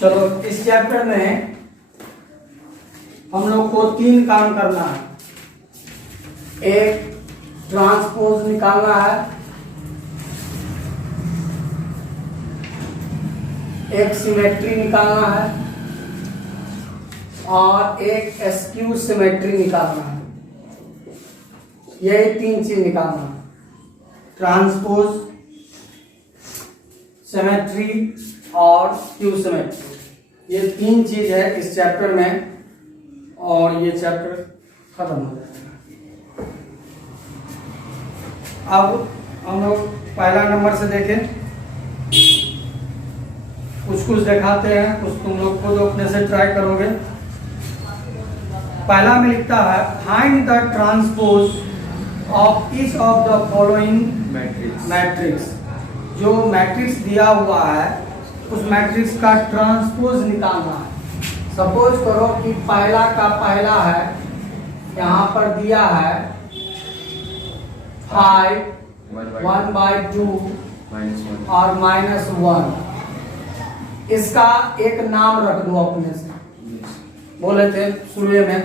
चलो इस चैप्टर में हम लोग को 3 काम करना है। एक ट्रांसपोज निकालना है, एक सिमेट्री निकालना है और एक एस्क्यू सिमेट्री निकालना है। यही 3 चीज निकालना है, ट्रांसपोज, सिमेट्री और स्क्यू सिमेट्री। ये 3 चीज है इस चैप्टर में और ये चैप्टर खत्म हो जाएगा। अब हम लोग पहला नंबर से देखें, कुछ दिखाते हैं, कुछ तुम लोग खुद अपने से ट्राई करोगे। पहला में लिखता है find the transpose of each of the following matrix. जो मैट्रिक्स दिया हुआ है उस मैट्रिक्स का ट्रांसपोज निकालना है। सपोज करो कि पहला का पहला है, यहाँ पर दिया है 5 1/2 और -1। इसका एक नाम रख दो अपने से, बोले थे शुरू में,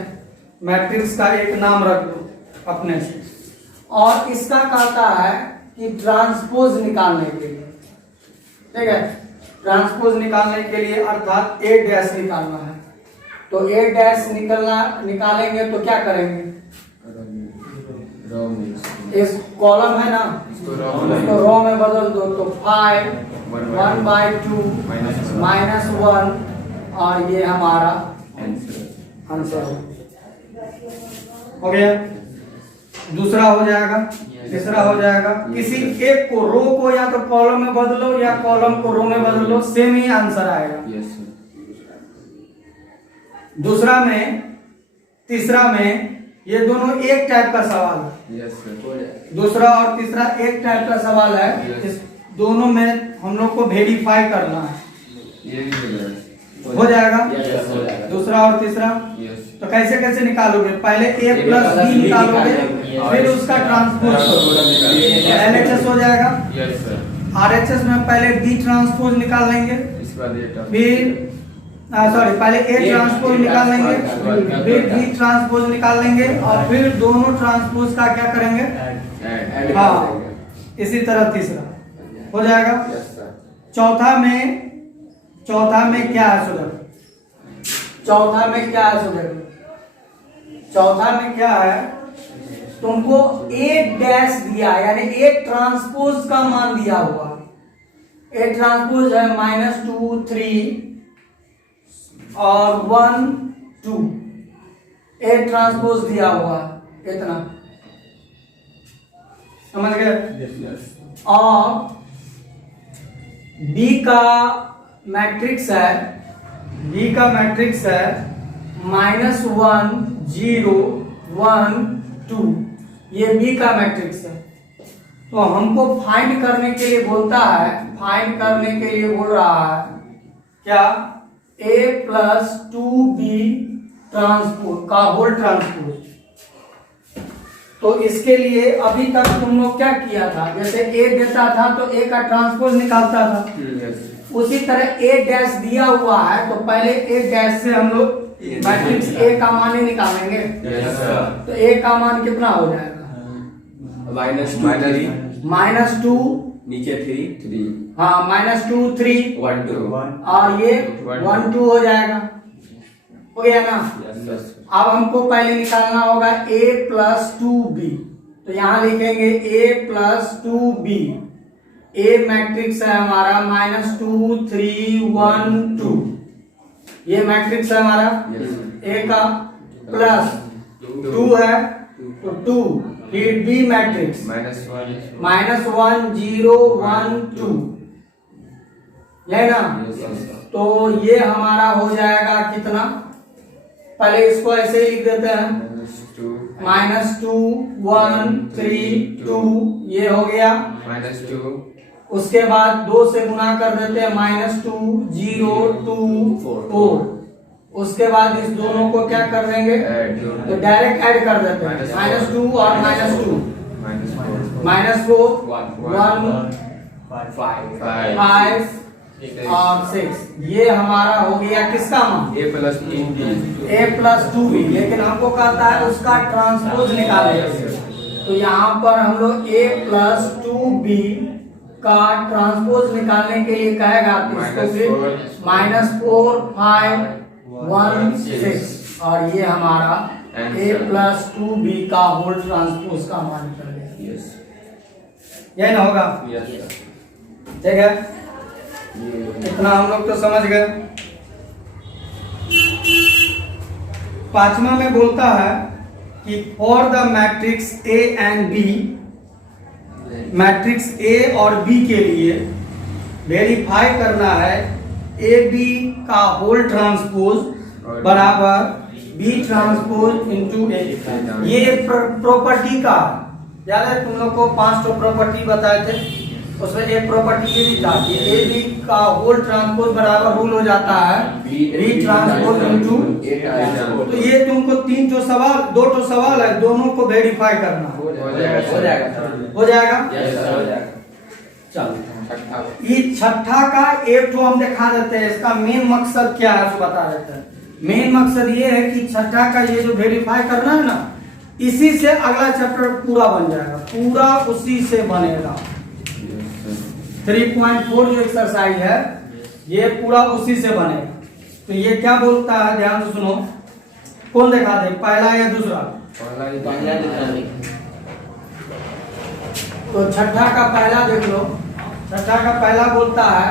मैट्रिक्स का एक नाम रख दो अपने से। और इसका कहता है कि ट्रांसपोज निकालने के लिए, ठीक है, ट्रांसपोज निकालने के लिए अर्थात A डैश निकालना है। तो A डैश निकालेंगे तो क्या करेंगे, इस कॉलम है ना, उसको रो में बदल दो। तो 5 1/2 -1 और ये हमारा आंसर हो गया। दूसरा हो जाएगा, तीसरा हो जाएगा। किसी एक को, रो को या तो कॉलम में बदलो या कॉलम को रो में बदलो, सेम ही आंसर आएगा। दूसरा में, तीसरा में ये दोनों एक टाइप का सवाल है। दूसरा और तीसरा एक टाइप का सवाल है। इस दोनों में हम लोग को वेरीफाई करना है। हो जाएगा दूसरा और तीसरा। तो कैसे कैसे निकालोगे, पहले A + B निकालोगे, फिर उसका ट्रांसपोज करोगे, LHS हो जाएगा। RHS में पहले B ट्रांसपोज निकाल लेंगे, फिर पहले A ट्रांसपोज निकाल लेंगे, फिर B ट्रांसपोज निकाल लेंगे और फिर दोनों ट्रांसपोज का क्या करेंगे, हाँ, इसी तरह तीसरा हो जाएगा। चौथा में क्या है सुधर, चौथा में क्या है सुधर, चौथा में क्या है, तुमको A डैश दिया, यानी A ट्रांसपोज का मान दिया हुआ। A ट्रांसपोज है -2 3 और 1 2। A ट्रांसपोज दिया हुआ इतना, समझ गए। और B का मैट्रिक्स है, B का मैट्रिक्स है -1 0 1 2। ये B का मैट्रिक्स है। तो हमको फाइंड करने के लिए बोलता है, फाइंड करने के लिए बोल रहा है क्या, A + 2B ट्रांसपोज का होल ट्रांसपोज। तो इसके लिए अभी तक तुम लोग क्या किया था, जैसे A देता था तो A का ट्रांसपोज निकालता था। उसी तरह A डैश दिया हुआ है तो पहले A डैश से हम लोग मैट्रिक्स A का मान ही निकालेंगे। तो A का मान कितना हो जाएगा, -2 नीचे 3 हाँ, -2 3 1 2 और ये 1 2 हो जाएगा। हो गया ना। अब हमको पहले निकालना होगा A + 2B। तो यहाँ लिखेंगे A + 2B। A मैट्रिक्स है हमारा -2 3 1 2। ये मैट्रिक्स है हमारा A का, प्लस 2 है तो 2, फिर B मैट्रिक्स -1 0 1 2, है ना। तो ये हमारा हो जाएगा कितना, पहले इसको ऐसे ही लिख देते हैं, -2 1 3 2, ये हो गया। -2 उसके बाद 2 से गुना कर देते हैं, -2 0 2 4। उसके बाद इस दोनों को क्या कर देंगे, तो डायरेक्ट ऐड कर देते हैं, -2 और -2, -4 1 5 और 6, ये हमारा हो गया किसका मान? A plus 2B. a plus 2b, लेकिन हमको कहता है उसका ट्रांसपोज निकाले। तो यहाँ पर हम लोग a प्लस 2b का ट्रांसपोज निकालने के लिए कहेगा तो इसको फिर -4 5 1 6, और ये हमारा a प्लस 2b का होल ट्रांसपोज का मान निकल गया। Yes. यही ना होगा? Yes, sir. ठीक है, इतना हम लोग तो समझ गए। पांचवा में बोलता है कि for the matrix A and B, matrix A और बी के लिए वेरीफाई करना है ए बी का होल ट्रांसपोज बराबर बी ट्रांसपोज इंटू ए। ये प्रॉपर्टी का याद है, तुम लोग को 5 प्रॉपर्टी बताए थे, उसमें एक प्रॉपर्टी ये भी था कि ए बी का होल ट्रांसपोज बराबर रूल हो जाता है बी ट्रांसपोज इनटू। तो ये तुमको 3 सवाल 2 सवाल है, दोनों को वेरीफाई करना हो जाएगा। हो जाएगा। चलो, ये छठा का एक तो हम दिखा देते हैं, इसका मेन मकसद क्या है तो बता देते हैं। मेन मकसद ये है कि छठा का ये जो वेरीफाई करना है ना, इसी से अगला चैप्टर पूरा बन जाएगा, पूरा उसी से बनेगा। 3.4 जो एक्सरसाइज है ये पूरा उसी से बनेगा। तो ये क्या बोलता है, ध्यान से सुनो। कौन दिखा दे, पहला या दूसरा? तो छठा का पहला देख लो। छठा का पहला बोलता है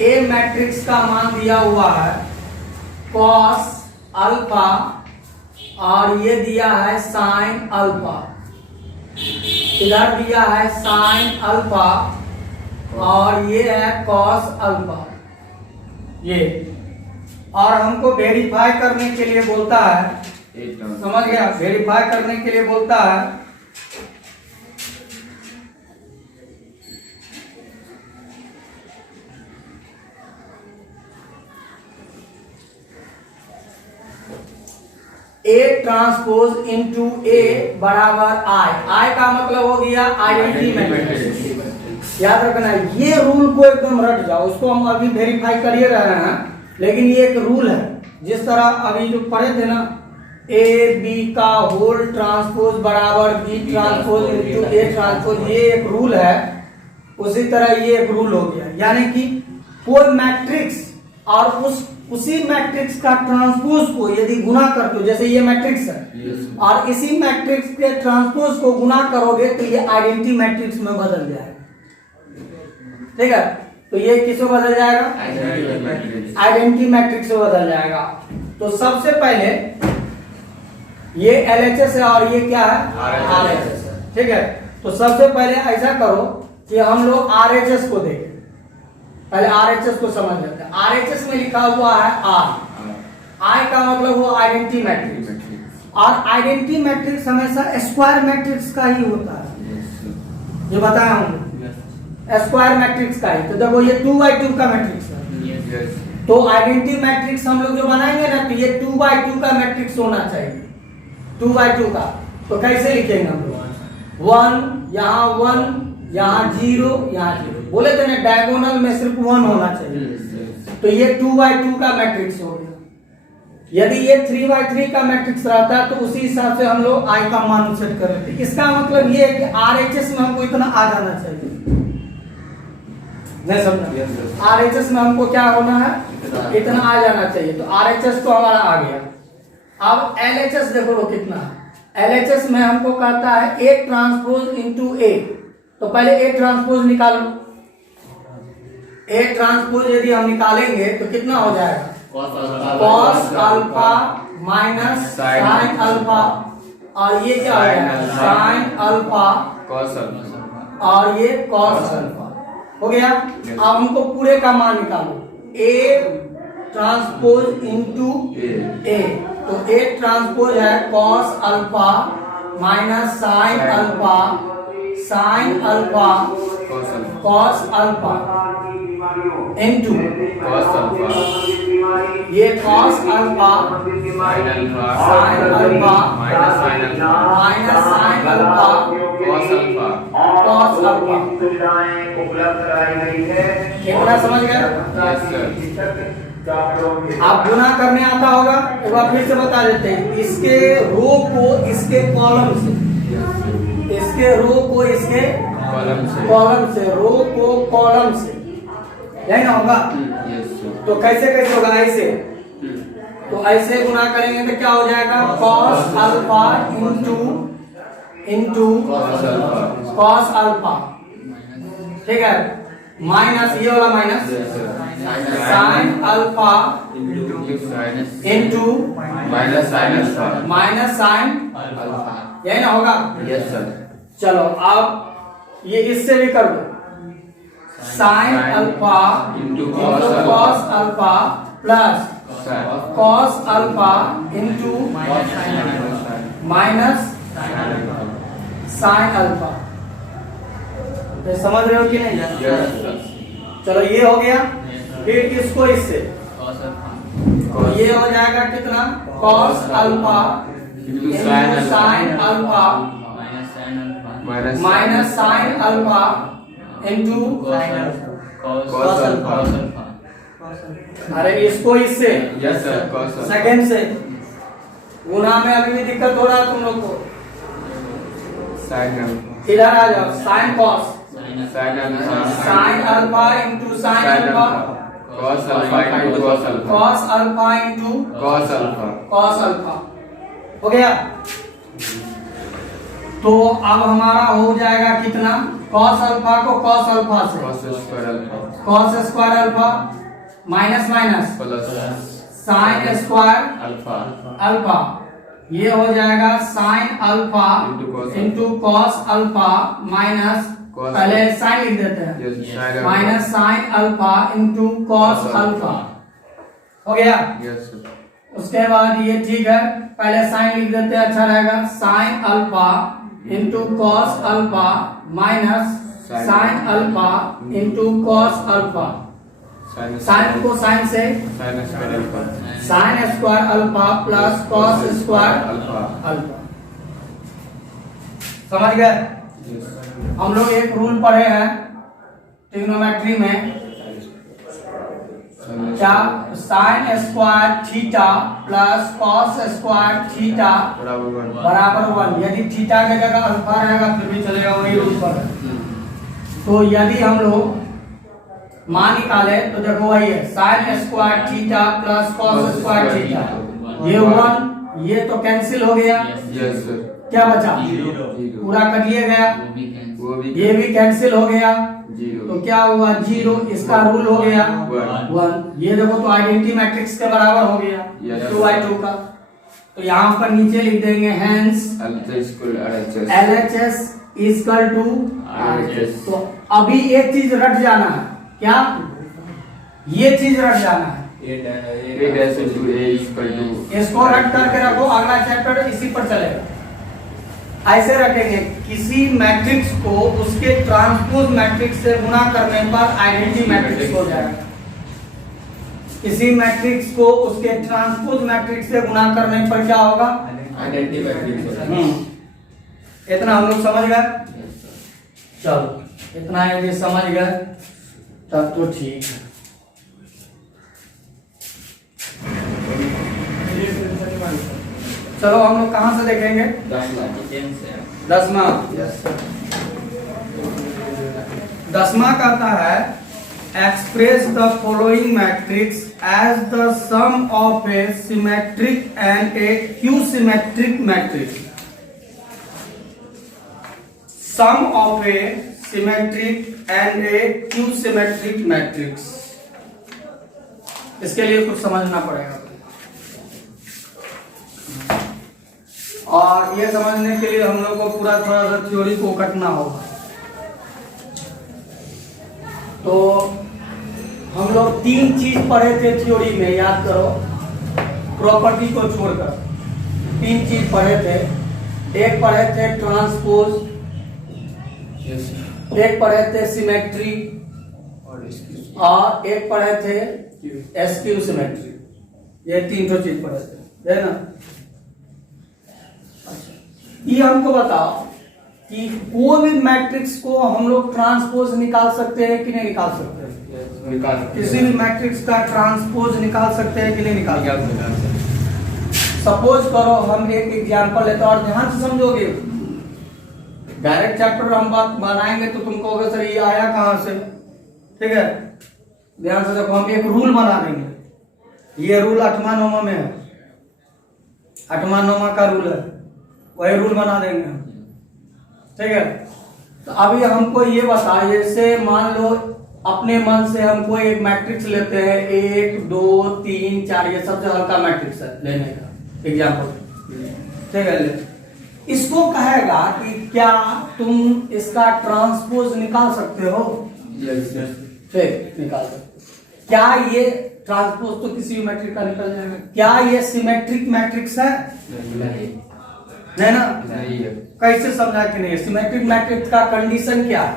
ए मैट्रिक्स का मान दिया हुआ है कॉस अल्फा और ये दिया है साइन अल्फा, इधर दिया है साइन अल्फा और ये है कॉस अल्फा ये। और हमको वेरीफाई करने के लिए बोलता है, समझ गया, वेरीफाई करने के लिए बोलता है ए ट्रांसपोज इंटू ए बराबर आई। आई का मतलब हो गया आइडेंटिटी मैट्रिक्स। याद रखना ये रूल को एकदम रट जाओ, उसको हम अभी वेरीफाई कर ही रहे हैं, लेकिन ये एक रूल है। जिस तरह अभी जो पढ़े थे ना, ए बी का होल ट्रांसपोज बराबर B transpose into A transpose, ये एक रूल है। उसी तरह ये एक रूल हो गया, यानी कि कोई मैट्रिक्स और उसी मैट्रिक्स का ट्रांसपोज को यदि गुना करते हो, जैसे ये मैट्रिक्स है और इसी मैट्रिक्स के ट्रांसपोज को गुना करोगे तो ये आइडेंटिटी मैट्रिक्स में बदल जाएगा। ठीक है, तो ये किसमें बदल जाएगा? आइडेंटिटी मैट्रिक्स में बदल जाएगा। तो सबसे पहले ये एलएचएस है और ये क्या है? आरएचएस है। ठीक है, तो सबसे पहले ऐसा करो कि हम लोग आरएचएस को देखें। पहले आरएचएस को समझ लेते हैं। आरएचएस में लिखा हुआ है आई का मतलब वो आइडेंटिटी मैट्रिक्स, और आइडेंटिटी मैट्रिक्स हमेशा स्क्वायर मैट्रिक्स का ही होता है, ये बताया हूँ, स्क्वायर मैट्रिक्स का ही। तो देखो ये 2x2 का मैट्रिक्स है, तो आइडेंटिटी मैट्रिक्स हम लोग जो बनाएंगे ना, तो ये 2x2 का मैट्रिक्स होना चाहिए, 2x2 का। तो कैसे लिखेंगे हम लोग? 1 यहाँ 1 यहाँ 0 यहाँ 0, बोले थे ना डायगोनल में सिर्फ 1 होना चाहिए। तो ये 2x2 का मैट्रिक्स हो गया। यदि ये 3x3 का मैट्रिक्स रहता तो उसी हिसाब से हम लोग आई का मान सेट कर लेते। इसका मतलब ये है कि आरएचएस में हमको इतना आ जाना चाहिए, नहीं समझा? आरएचएस में हमको क्या होना है? इतना आ जाना चाहिए। तो आरएचएस तो हमारा आ गया। अब एलएचएस देखो वो कितना है। एलएचएस में हमको कहता है ए ट्रांसपोज इंटू ए। तो पहले ए ट्रांसपोज निकालो। ए ट्रांसपोज यदि हम निकालेंगे तो कितना हो जाएगा? Cos alpha minus sine alpha, और ये क्या हो जाएगा? साइन अल्फा कॉस अल्फा, और ये कॉस अल्फा हो गया। अब हमको पूरे का मान निकालो। ए ट्रांसपोज इंटू ए, तो ए ट्रांसपोज है cos alpha minus sine alpha, sine alpha cos alpha into cos alpha, ये cos alpha sine alpha, sine alpha minus sine alpha, minus sine alpha cos alpha cos alpha. उपलब्ध कराई गई है। कितना समझ गए? यस सर आप गुना करने आता होगा, एक बार फिर से बता देते हैं। इसके रो को इसके कॉलम से, इसके रो को इसके कॉलम से, रो को कॉलम से, यही ना होगा। यस सर तो कैसे कैसे होगा? ऐसे, तो ऐसे गुना करेंगे तो क्या हो जाएगा? cos alpha into cos alpha, ठीक है, माइनस ये वाला minus sin alpha into minus sine alpha minus sin, alpha. यही ना होगा। यस सर चलो आप ये इससे भी कर दो, sin alpha into cos alpha plus cos alpha into minus sin alpha. तो समझ रहे हो कि नहीं? यस सर चलो ये हो गया, फिर इसको इससे, तो ये हो जाएगा कितना? cos alpha into into sin alpha minus sin alpha into cos alpha. अरे इसको इससे, yes sir cos alpha second से गुना में अभी भी दिक्कत हो रहा है तुम लोग को। साइन अल्फा इधर आ जाओ, sin cos, sine alpha sin alpha into sin alpha, cos alpha into cos alpha cos alpha into cos alpha. cos alpha हो गया। तो अब हमारा हो जाएगा कितना? cos अल्फा को cos अल्फा से, cos square alpha cos square alpha minus minus plus sin square alpha alpha, ये हो जाएगा sin alpha into cos alpha minus, पहले sin लिख देते हैं, yes sine minus sin alpha into cos alpha हो गया। यस सर उसके बाद ये ठीक है, पहले sin लिख देते हैं, अच्छा रहेगा, sin alpha into cos alpha minus sin alpha into cos alpha, sin को sin से sine square alpha sin square alpha plus cos square alpha. Alpha. समझ गए? हम लोग एक रूल पढ़े हैं ट्रिग्नोमेट्री में, क्या? sin square theta plus cos square theta बराबर 1। यदि थीटा की जगह अल्फा रहेगा फिर भी चलेगा, वही रूल पर है। तो यदि हम लोग मान निकाले तो देखो वही है, sin square theta plus cos square theta, ये 1, ये तो कैंसिल हो गया, यस सर क्या बचा? पूरा कटिए गया, वो भी ये भी कैंसिल हो गया, जीरो तो क्या हुआ? 0। इसका रूल हो गया 1। ये देखो तो आइडेंटिटी मैट्रिक्स के बराबर हो गया Yes. 2/2 का। तो यहाँ पर नीचे लिख देंगे hence LHS इक्वल टू। तो अभी एक चीज रट जाना है, क्या? ये चीज रट जाना है, इसको रट करके रखो, अगला चैप्टर इसी पर चलेगा। ऐसे रखेंगे, किसी मैट्रिक्स को उसके ट्रांसपोज मैट्रिक्स से गुना करने पर आइडेंटिटी मैट्रिक्स हो जाएगा। किसी मैट्रिक्स को उसके ट्रांसपोज मैट्रिक्स से गुना करने पर क्या होगा? Identity matrix. इतना हम लोग समझ गए? चलो इतना यदि समझ गए तब तो ठीक है। चलो हम लोग कहाँ से देखेंगे? 10वां। 10वां कहता है express the following matrix as the sum of a symmetric and a skew symmetric matrix. Sum of a symmetric and a skew symmetric matrix. इसके लिए कुछ समझना पड़ेगा, और ये समझने के लिए हम लोग को पूरा थोड़ा सा थ्योरी को कटना होगा। तो हम लोग 3 चीज पढ़े थे थ्योरी में, याद करो, प्रॉपर्टी को छोड़कर 3 चीज पढ़े थे। एक पढ़े थे ट्रांसपोज, एक पढ़े थे सिमेट्री, और एक पढ़े थे एसक्यू सिमेट्री। ये 3 चीज पढ़े थे, है ना? ये हमको बताओ कि कोई भी मैट्रिक्स को हम लोग ट्रांसपोज निकाल सकते हैं कि नहीं निकाल सकते हैं? निकाल किसी भी मैट्रिक्स का ट्रांसपोज निकाल सकते हैं कि नहीं निकाल सकते हैं? सपोज करो हम एक एग्जांपल लेते हैं और ध्यान से समझोगे। डायरेक्ट चैप्टर हम बात बनाएंगे तो तुम कहोगे सर ये आया कहां से, ठीक है? ध्यान से देखो, हम एक रूल बना देंगे। ये रूल 8वां 9वां में है, 8वां 9वां का रूल है, वही रूल बना देंगे हम, ठीक है? तो अभी हमको ये बता, जैसे मान लो अपने मन से हमको एक मैट्रिक्स लेते हैं 1 2 3 4, ये सबसे हल्का मैट्रिक्स है लेने का एग्जांपल, ठीक है? इसको कहेगा कि क्या तुम इसका ट्रांसपोज निकाल सकते हो? ठीक, निकाल सकते। क्या ये ट्रांसपोज तो किसी भी मैट्रिक्स का निकल जाएगा। क्या ये सिमेट्रिक मैट्रिक्स है? नहीं ना? नहीं है। कैसे समझा कि नहीं? सिमेट्रिक मैट्रिक्स का कंडीशन क्या है?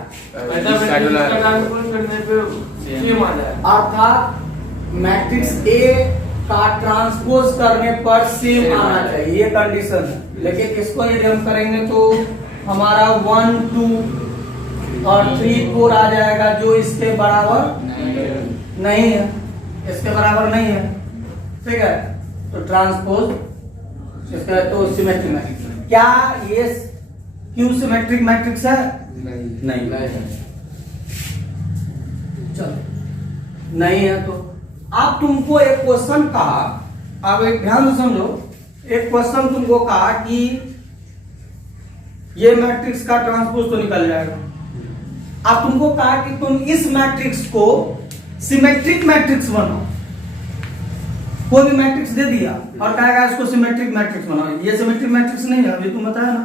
अर्थात मैट्रिक्स ए का ट्रांसपोज करने पर सेम आना चाहिए, ये कंडीशन है। लेकिन इसको यदि हम करेंगे तो हमारा 1 2 और 3 4 आ जाएगा, जो इसके बराबर नहीं है, इसके बराबर नहीं है, ठीक है? तो ट्रांसपोज इसका तो सिमेट्रिक मैट्रिक्स। क्या ये क्यू सिमेट्रिक मैट्रिक्स है? नहीं चलो नहीं है। तो अब तुमको एक क्वेश्चन कहा, अब एक ध्यान से समझो, एक क्वेश्चन तुमको कहा कि ये मैट्रिक्स का ट्रांसपोज तो निकल जाएगा। अब तुमको कहा कि तुम इस मैट्रिक्स को सिमेट्रिक मैट्रिक्स बनाओ। कोई भी मैट्रिक्स दे दिया और कहेगा इसको सिमेट्रिक मैट्रिक्स बनाओ। ये सिमेट्रिक मैट्रिक्स नहीं है, अभी तुम बताया ना,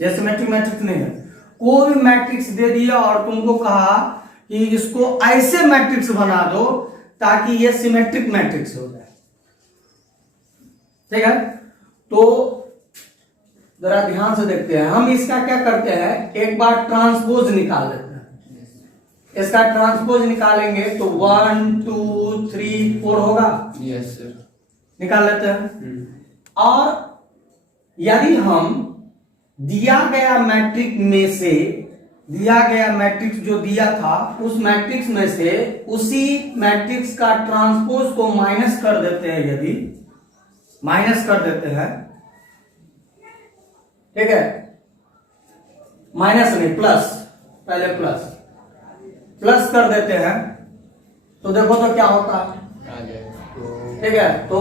ये सिमेट्रिक मैट्रिक्स नहीं है। कोई भी मैट्रिक्स दे दिया और तुमको कहा कि इसको ऐसे मैट्रिक्स बना दो ताकि ये सिमेट्रिक मैट्रिक्स हो जाए, ठीक है? तो जरा ध्यान से देखते हैं, हम इसका क्या करते हैं, एक बार ट्रांसपोज निकाल लेते हैं। इसका ट्रांसपोज निकालेंगे तो 1 2 3 4 होगा। यस सर, निकाल लेते हैं। और यदि हम दिया गया मैट्रिक्स में से, दिया गया मैट्रिक्स जो दिया था उस मैट्रिक्स में से उसी मैट्रिक्स का ट्रांसपोज को माइनस कर देते हैं, यदि माइनस कर देते हैं, ठीक है? माइनस नहीं, प्लस, पहले प्लस कर देते हैं तो देखो तो क्या होता है, ठीक है? तो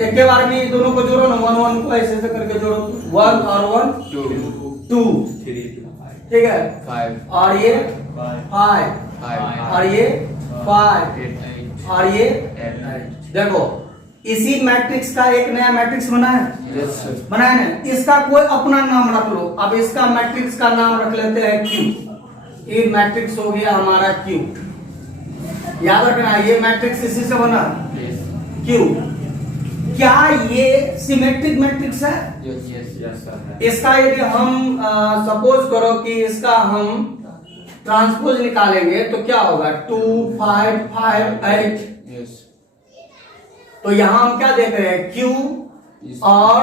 एक के बार में दोनों को जोड़ो ना, 1 1 को ऐसे करके जोड़ो, 1 और 1 2 ठीक है? 5 और ये 5 और ये 5 और ये 8। देखो इसी मैट्रिक्स का एक नया मैट्रिक्स बना है, बनाया ना? इसका कोई अपना नाम रख लो। अब इसका मैट्रिक्स का नाम रख लेते हैं क्यू। ये मैट्रिक्स हो गया हमारा क्यू। याद रखना ये मैट्रिक्स इसी से बना क्यू। क्या ये सिमेट्रिक मैट्रिक्स है? इसका यदि हम सपोज करो कि इसका हम ट्रांसपोज निकालेंगे तो क्या होगा, 2 5 5 8। तो यहां हम क्या देख रहे हैं, Q और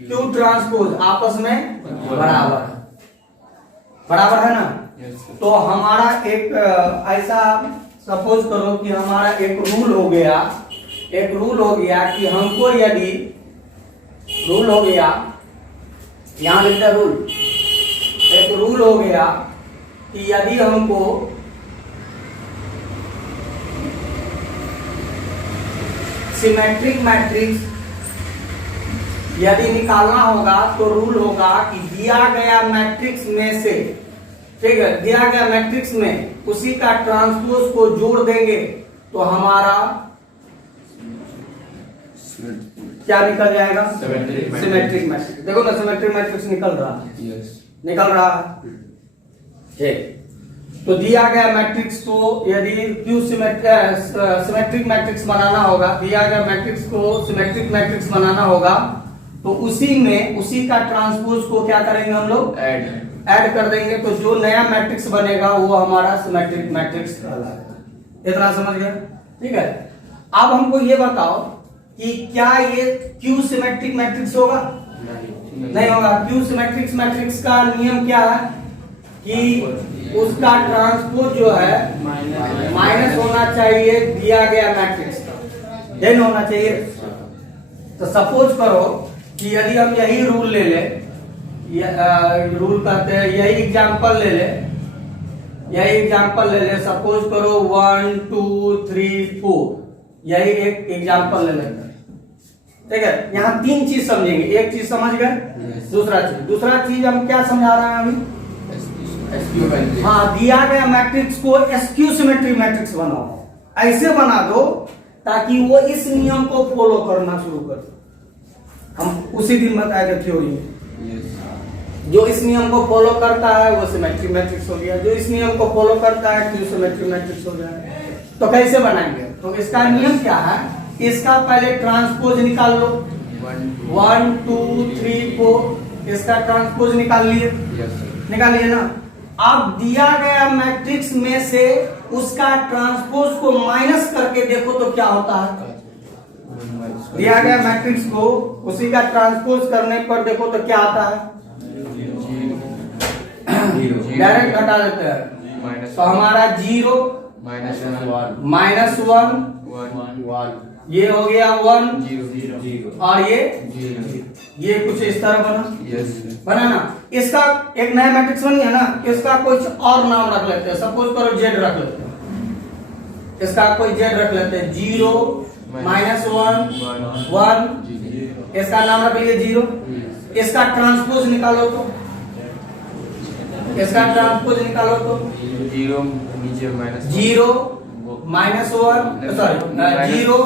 Q ट्रांसपोज आपस में बराबर है ना? तो हमारा एक ऐसा सपोज करो कि हमारा एक रूल हो गया कि हमको यदि रूल हो गया, यहां लिखते हैं रूल, एक रूल हो गया कि यदि हमको सिमेट्रिक मैट्रिक्स यदि निकालना होगा तो रूल होगा कि दिया गया मैट्रिक्स में से, ठीक है, दिया गया मैट्रिक्स में उसी का ट्रांसपोज को जोड़ देंगे तो हमारा क्या निकल जाएगा, सिमेट्रिक मैट्रिक्स। देखो ना सिमेट्रिक मैट्रिक्स निकल रहा है, निकल रहा है, ठीक। तो दिया गया मैट्रिक्स को यदि क्यू सिमेट्रिक मैट्रिक्स बनाना होगा, दिया गया मैट्रिक्स को सिमेट्रिक मैट्रिक्स बनाना होगा तो उसी में उसी का ट्रांसपोज को क्या करेंगे हम लोग, ऐड कर देंगे। तो जो नया मैट्रिक्स बनेगा वो हमारा सिमेट्रिक मैट्रिक्स कहलाएगा। इतना समझ गया, ठीक है? अब हमको ये बताओ कि क्या ये क्यू सिमेट्रिक मैट्रिक्स होगा? नहीं होगा। क्यू सिमेट्रिक्स मैट्रिक्स का नियम क्या है कि उसका ट्रांसपोज जो है माइनस होना चाहिए दिया गया मैट्रिक्स का, देन होना चाहिए। तो सपोज करो कि यदि हम यही रूल ले ले, रूल कहते हैं, यही एग्जांपल ले ले, सपोज करो 1 2 3 4, यही एक एग्जांपल ले लेते हैं, ठीक है। यहाँ तीन चीज समझेंगे, एक चीज समझ गए, दूसरा चीज हम क्या समझा रहे हैं अभी, हाँ, दिया गया मैट्रिक्स को एसक्यू सिमेट्री मैट्रिक्स बनाओ, ऐसे बना दो ताकि वो इस नियम को फॉलो करना शुरू कर दे। हम उसी दिन बताए थे थ्योरी में, जो इस नियम को फॉलो करता है वो सिमेट्री मैट्रिक्स हो गया, जो इस नियम को फॉलो करता है क्यू सिमेट्री मैट्रिक्स हो गया। तो कैसे बनाएंगे, तो इसका नियम क्या है, इसका पहले ट्रांसपोज निकाल लो, 1 2 3 4, इसका ट्रांसपोज निकाल लिए, ना। अब दिया गया मैट्रिक्स में से उसका ट्रांसपोज को माइनस करके देखो तो क्या होता है। दिया गया मैट्रिक्स को उसी का ट्रांसपोज करने पर देखो तो क्या आता है, डायरेक्ट घटा देते हैं। तो हमारा 0 -1, ये हो गया 1 और ये कुछ इस तरह बना ना। इसका एक नया मैट्रिक्स बन गया ना, इसका कुछ और नाम रख लेते हैं, सपोज करो Z रख लेते हैं, इसका कोई Z रख लेते हैं, 0 -1 1, इसका नाम रख लिए 0। इसका ट्रांसपोज निकालो तो, 0 -1, सॉरी 0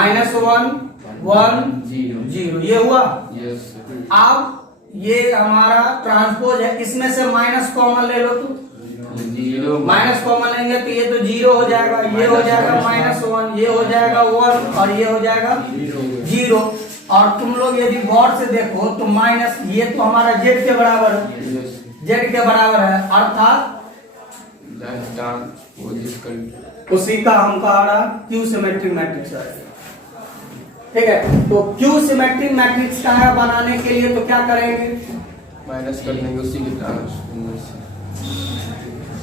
-1 1 0, ये हुआ। अब ये हमारा ट्रांसपोज है, इसमें से माइनस कॉमन ले लो तो, माइनस कॉमन लेंगे तो ये तो 0 हो जाएगा, ये हो जाएगा -1, ये हो जाएगा 1 और ये हो जाएगा 0। और तुम लोग यदि गौर से देखो तो माइनस, ये तो हमारा Z के बराबर है, Z के बराबर है, अर्थात उसी का हम कहा रहा क्यू सिमेट्रिक मैट्रिक्स है, ठीक है। तो क्यू सिमेट्रिक मैट्रिक्स का है बनाने के लिए तो क्या करेंगे, माइनस कर देंगे उसी के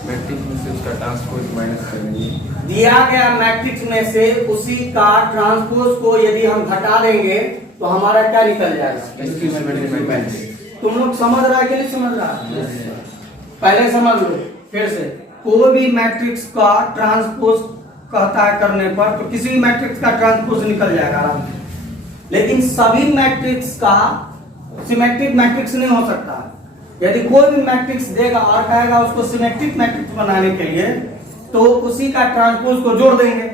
मैट्रिक्स में से उसका ट्रांसपोज माइनस करेंगे। दिया गया मैट्रिक्स में से उसी का ट्रांसपोज को यदि हम घटा देंगे तो हमारा क्या निकल जाएगा। तुम लोग समझ रहा है कि नहीं समझ रहा, पहले समझ लो फिर से। कोई भी मैट्रिक्स का ट्रांसपोज कहता है करने पर तो किसी भी मैट्रिक्स का ट्रांसपोज निकल जाएगा आराम से, लेकिन सभी मैट्रिक्स का सिमेट्रिक मैट्रिक्स नहीं हो सकता। यदि कोई भी मैट्रिक्स देगा और कहेगा उसको सिमेट्रिक मैट्रिक्स बनाने के लिए, तो उसी का ट्रांसपोज को जोड़ देंगे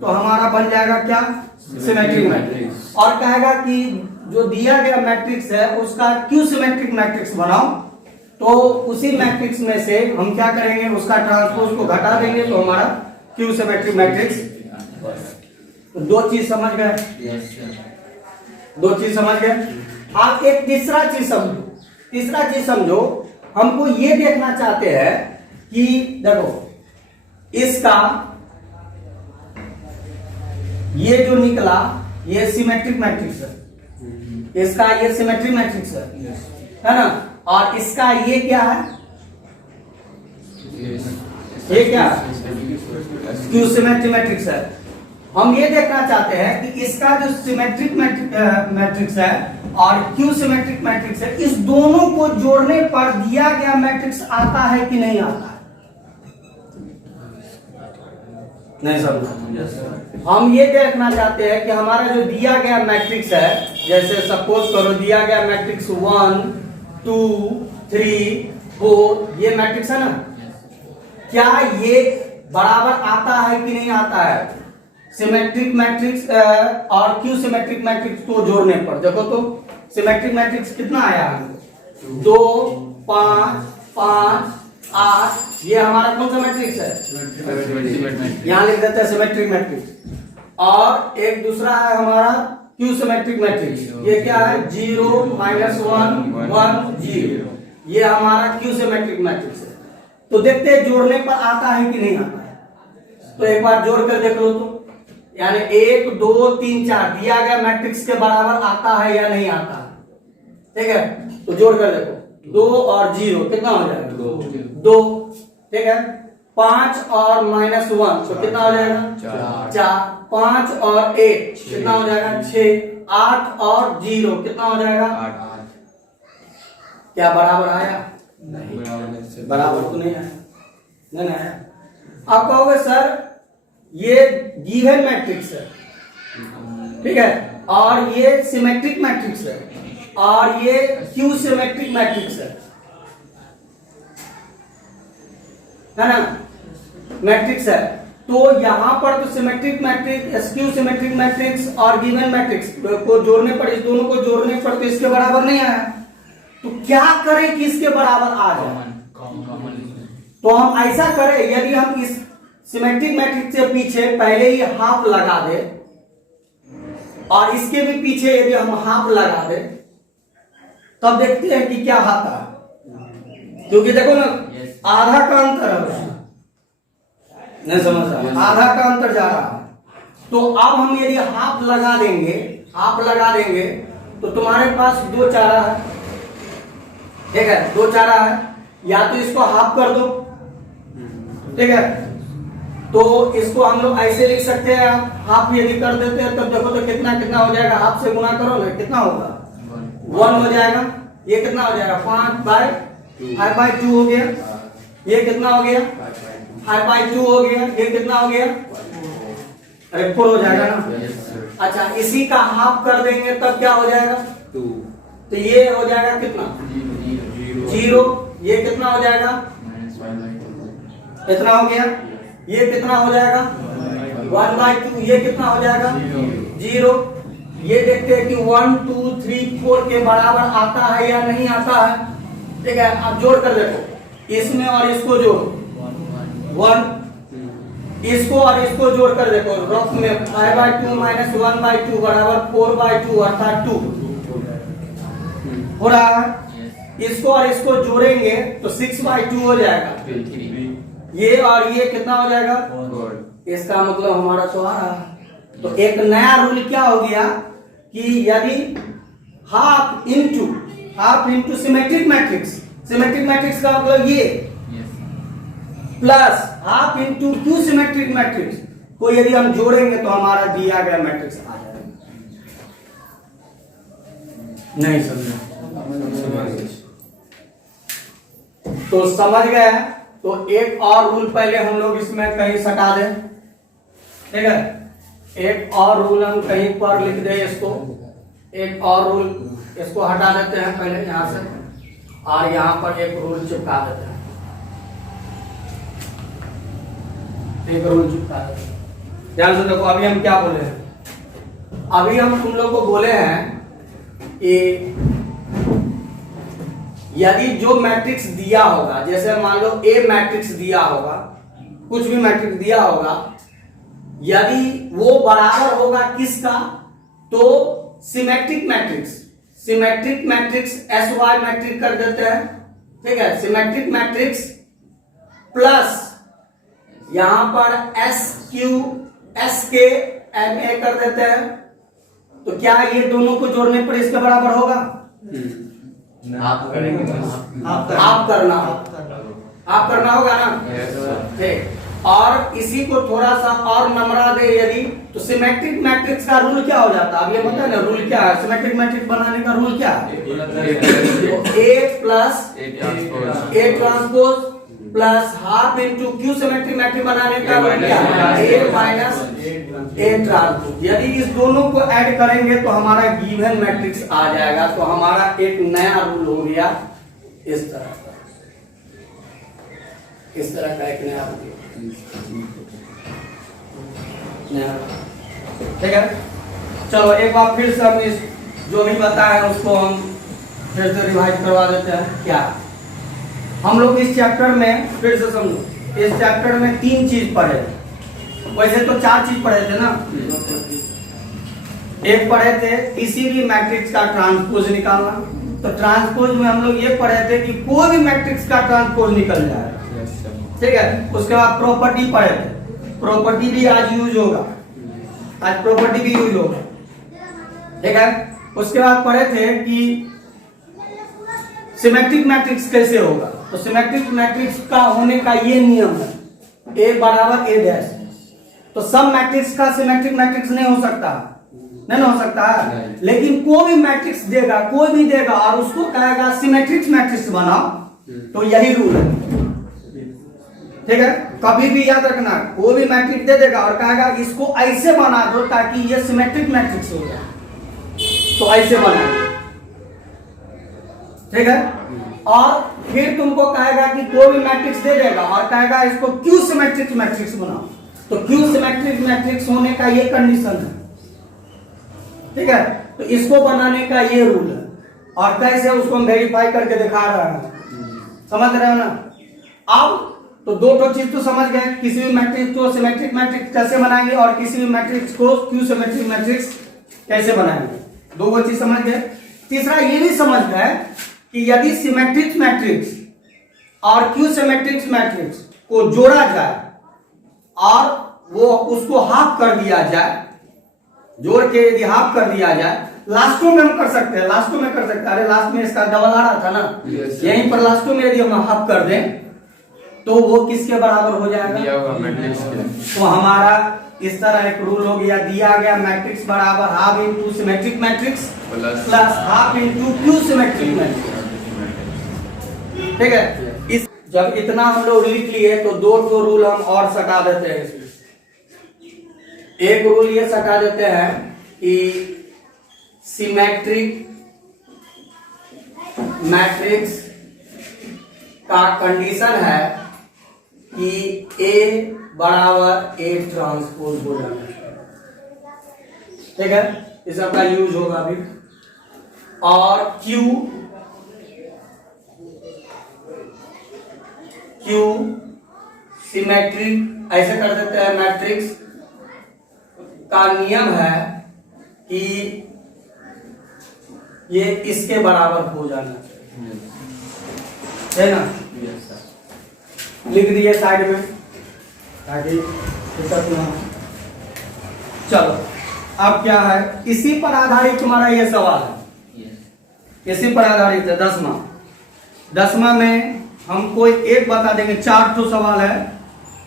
तो हमारा बन जाएगा क्या, सिमेट्रिक मैट्रिक्स। और कहेगा कि जो दिया गया मैट्रिक्स है उसका क्यू सिमेट्रिक मैट्रिक्स बनाओ, तो उसी मैट्रिक्स में से हम क्या करेंगे, उसका ट्रांसपोज को घटा देंगे तो हमारा क्यू सिमेट्रिक मैट्रिक्स। तो दो चीज समझ गए, आप एक तीसरा चीज समझो। हमको ये देखना चाहते हैं कि देखो इसका ये जो निकला ये सिमेट्रिक मैट्रिक्स है, इसका ये सिमेट्रिक मैट्रिक्स है ना, और इसका ये क्या है, ये क्या क्यू सिमेट्रिक मैट्रिक्स है। हम ये देखना चाहते हैं कि इसका जो सिमेट्रिक मैट्रिक्स है और क्यू सिमेट्रिक मैट्रिक्स है, इस दोनों को जोड़ने पर दिया गया मैट्रिक्स आता है कि नहीं आता है। नहीं समझा। हम ये देखना चाहते हैं कि हमारा जो दिया गया मैट्रिक्स है, जैसे सपोज करो दिया गया मैट्रिक्स 1 2 3 4, ये मैट्रिक्स है ना, क्या ये बराबर आता है कि नहीं आता है सिमेट्रिक मैट्रिक्स और क्यू सिमेट्रिक मैट्रिक्स को जोड़ने पर। देखो तो सिमेट्रिक मैट्रिक्स कितना आया, 2 5 5 8, ये हमारा कौन सा मैट्रिक्स है, यहाँ लिख देते हैं सिमेट्रिक मैट्रिक्स। और एक दूसरा है हमारा क्यू सिमेट्रिक मैट्रिक्स, ये क्या है 0 -1 1 0, ये हमारा क्यू सिमेट्रिक मैट्रिक्स है। तो देखते हैं जोड़ने पर आता है कि नहीं आता है। तो एक बार जोड़ कर देख लो तो, यानी 1 2 3 4 दिया गया मैट्रिक्स के बराबर आता है या नहीं आता है। ठीक है, तो जोड़ कर देखो 2 और 0 कितना हो जाएगा? 2। ठीक है, 5 और -1 तो कितना हो जाएगा? 4। 5 और 1 कितना हो जाएगा? 6। 8 और 0 कितना हो जाएगा? 8। क्या बराबर आया? नहीं, बराबर तो नहीं आया, नहीं आया। आप कहोगे सर ये गिवन मैट्रिक्स है, ठीक है, और ये सिमेट्रिक मैट्रिक्स है, और ये क्यू सिमेट्रिक मैट्रिक्स है ना, मैट्रिक्स है। तो यहां पर तो symmetric matrix, Q symmetric matrix और गिवन मैट्रिक्स को जोड़ने पर, इस दोनों को जोड़ने पर तो इसके बराबर नहीं आया। तो क्या करें कि इसके बराबर आ जाए? तो हम ऐसा करें, यदि हम इस सिमेट्रिक मैट्रिक्स से पीछे पहले ही हाफ लगा दे और इसके भी पीछे यदि हम हाफ लगा दे, तब देखते हैं कि क्या आता है। क्योंकि देखो ना, आधा का अंतर है, नहीं समझ रहा, आधा का अंतर जा रहा है। तो अब हम यदि हाफ लगा देंगे तो तुम्हारे पास 2 चारा है, ठीक है, 2 चारा है, या तो इसको हाफ कर दो, ठीक है, तो इसको हम लोग ऐसे लिख सकते हैं, हाफ यदि कर देते हैं तब देखो तो कितना कितना हो जाएगा, हाफ से गुना करो ना, कितना होगा? 1 हो जाएगा। ये कितना हो जाएगा? 5/2 हो गया। ये कितना हो गया? 5/2 हो गया। ये कितना हो गया? अरे 4 हो जाएगा ना। अच्छा, इसी का हाफ कर देंगे तब क्या हो जाएगा? 2। तो ये हो जाएगा कितना? 0। ये कितना हो जाएगा? कितना हो गया? ये कितना हो जाएगा? 1/2। ये कितना हो जाएगा? 0। ये देखते हैं कि 1 2 3 4 के बराबर आता है या नहीं आता है, ठीक है। अब जोड़ कर देखो, इसमें और इसको जोड़ो 1, इसको और इसको जोड़ कर देखो, रफ में 5/2 - 1/2 बराबर 4/2 अर्थात 2 हो रहा है। इसको और इसको जोड़ेंगे तो 6/2 हो जाएगा। ये और ये कितना हो जाएगा? 4। इसका मतलब हमारा तो आ रहा है। तो एक नया रूल क्या हो गया कि यदि हाफ इंटू सिमेट्रिक मैट्रिक्स का मतलब ये plus half into Q symmetric matrix को यदि हम जोड़ेंगे तो हमारा दिया गया मैट्रिक्स आ जाएगा। नहीं समझा? तो समझ गए। तो एक और रूल पहले हम लोग इसमें कहीं सटा दें, ठीक है, एक और रूल हम कहीं पर लिख दें इसको, एक और रूल इसको हटा देते हैं पहले यहां से, और यहां पर एक रूल चिपका देते हैं, एक रूल चिपका देते हैं। ध्यान से देखो, अभी हम क्या बोले हैं? अभी हम तुम लोग को बोले हैं कि यदि जो मैट्रिक्स दिया होगा, जैसे मान लो ए मैट्रिक्स दिया होगा, कुछ भी मैट्रिक्स दिया होगा, यदि वो बराबर होगा किसका? तो सिमेट्रिक मैट्रिक्स SY मैट्रिक्स कर देते हैं, ठीक है, सिमेट्रिक मैट्रिक्स प्लस यहां पर SQ SK MA कर देते हैं। तो क्या ये दोनों को जोड़ने पर इसके बराबर होगा? आप करेंगे ना? आप करना होगा ना, ठीक। और इसी को थोड़ा सा और नमरा दे यदि, तो सिमेट्रिक मैट्रिक्स का रूल क्या हो जाता है? अब ये पता है ना रूल क्या है? सिमेट्रिक मैट्रिक्स बनाने का रूल क्या है? A plus A transpose plus half into Q symmetric matrix बनाने का रूल क्या है? A minus A transpose. यदि इस दोनों को ऐड करेंगे तो हमारा गिवन मैट्रिक्स आ जाएगा। तो हमारा एक नया रूल हो गया इस तरह का, इस तरह का एक नया रूल, ठीक है। चलो एक बार फिर से हम इस जो भी बताया उसको हम फिर से रिवाइज करवा देते हैं। क्या हम लोग इस चैप्टर में फिर से समझो, इस चैप्टर में 3 चीज पढ़े, वैसे तो 4 चीज पढ़े थे ना। एक पढ़े थे किसी भी मैट्रिक्स का ट्रांसपोज निकालना, तो ट्रांसपोज में हम लोग ये पढ़े थे कि कोई भी मैट्रिक्स का ट्रांसपोज निकल जाए, ठीक है। उसके बाद प्रॉपर्टी पढ़े थे, प्रॉपर्टी भी आज यूज होगा, आज प्रॉपर्टी भी यूज होगा, ठीक है। उसके बाद पढ़े थे कि सिमेट्रिक मैट्रिक्स कैसे होगा? तो सिमेट्रिक मैट्रिक्स का होने का ये नियम है, A बराबर A डैश। तो सब मैट्रिक्स का सिमेट्रिक मैट्रिक्स नहीं हो सकता, नहीं हो सकता है, लेकिन कोई भी मैट्रिक्स देगा, कोई भी देगा और उसको कहेगा सिमेट्रिक मैट्रिक्स बनाओ, तो यही रूल है। ठीक है, कभी भी याद रखना, कोई भी मैट्रिक्स दे देगा और कहेगा इसको ऐसे बना दो ताकि ये सिमेट्रिक मैट्रिक्स हो जाए, तो ऐसे बना दो। ठीक है, और फिर तुमको कहेगा कि कोई भी मैट्रिक्स दे देगा और कहेगा इसको क्यू सिमेट्रिक मैट्रिक्स बनाओ, तो क्यू सिमेट्रिक मैट्रिक्स होने का ये कंडीशन है। ठीक है, तो इसको बनाने का ये रूल है, और कैसे उसको हम वेरीफाई करके दिखा रहे हैं, समझ रहे हो ना? अब तो दो चीज तो समझ गए, किसी भी मैट्रिक्स को सिमेट्रिक मैट्रिक्स कैसे बनाएंगे और किसी भी मैट्रिक्स को क्यू सिमेट्रिक मैट्रिक्स कैसे बनाएंगे, दो चीज समझ गए। तीसरा ये भी समझ गए कि यदि सिमेट्रिक मैट्रिक्स और क्यू सिमेट्रिक मैट्रिक्स को जोड़ा जाए और वो उसको हाफ कर दिया जाए, जोड़ के यदि हाफ कर दिया जाए, लास्टों में हम कर सकते हैं, लास्टों में कर सकते हैं। अरे लास्ट में इसका डबल आ रहा था ना, यहीं पर लास्टों में यदि हम हाफ कर दें तो वो किसके बराबर हो जाएगा? दिया हुआ मैट्रिक्स के। तो हमारा इस तरह एक रूल हो गया, दिया गया मैट्रिक्स बराबर half into symmetric matrix plus half into Q symmetric matrix. ठीक है, इस जब इतना हम लोग लिख लिए तो दो रूल हम और सटा देते हैं इसमें। एक रूल ये सटा देते हैं कि सिमेट्रिक मैट्रिक्स का कंडीशन है कि A बराबर A ट्रांसपोज हो जाना चाहिए। ठीक है, इस सबका यूज होगा अभी। और Q सिमेट्रिक ऐसे कर देते हैं, मैट्रिक्स का नियम है कि ये इसके बराबर हो जाना चाहिए, है ना? लिख दिए साइड में ताकि दिक्कत ना हो। चलो, अब क्या है, इसी पर आधारित तुम्हारा ये सवाल है, इसी पर आधारित है 10वां में हम कोई एक बता देंगे, 4 तो सवाल है,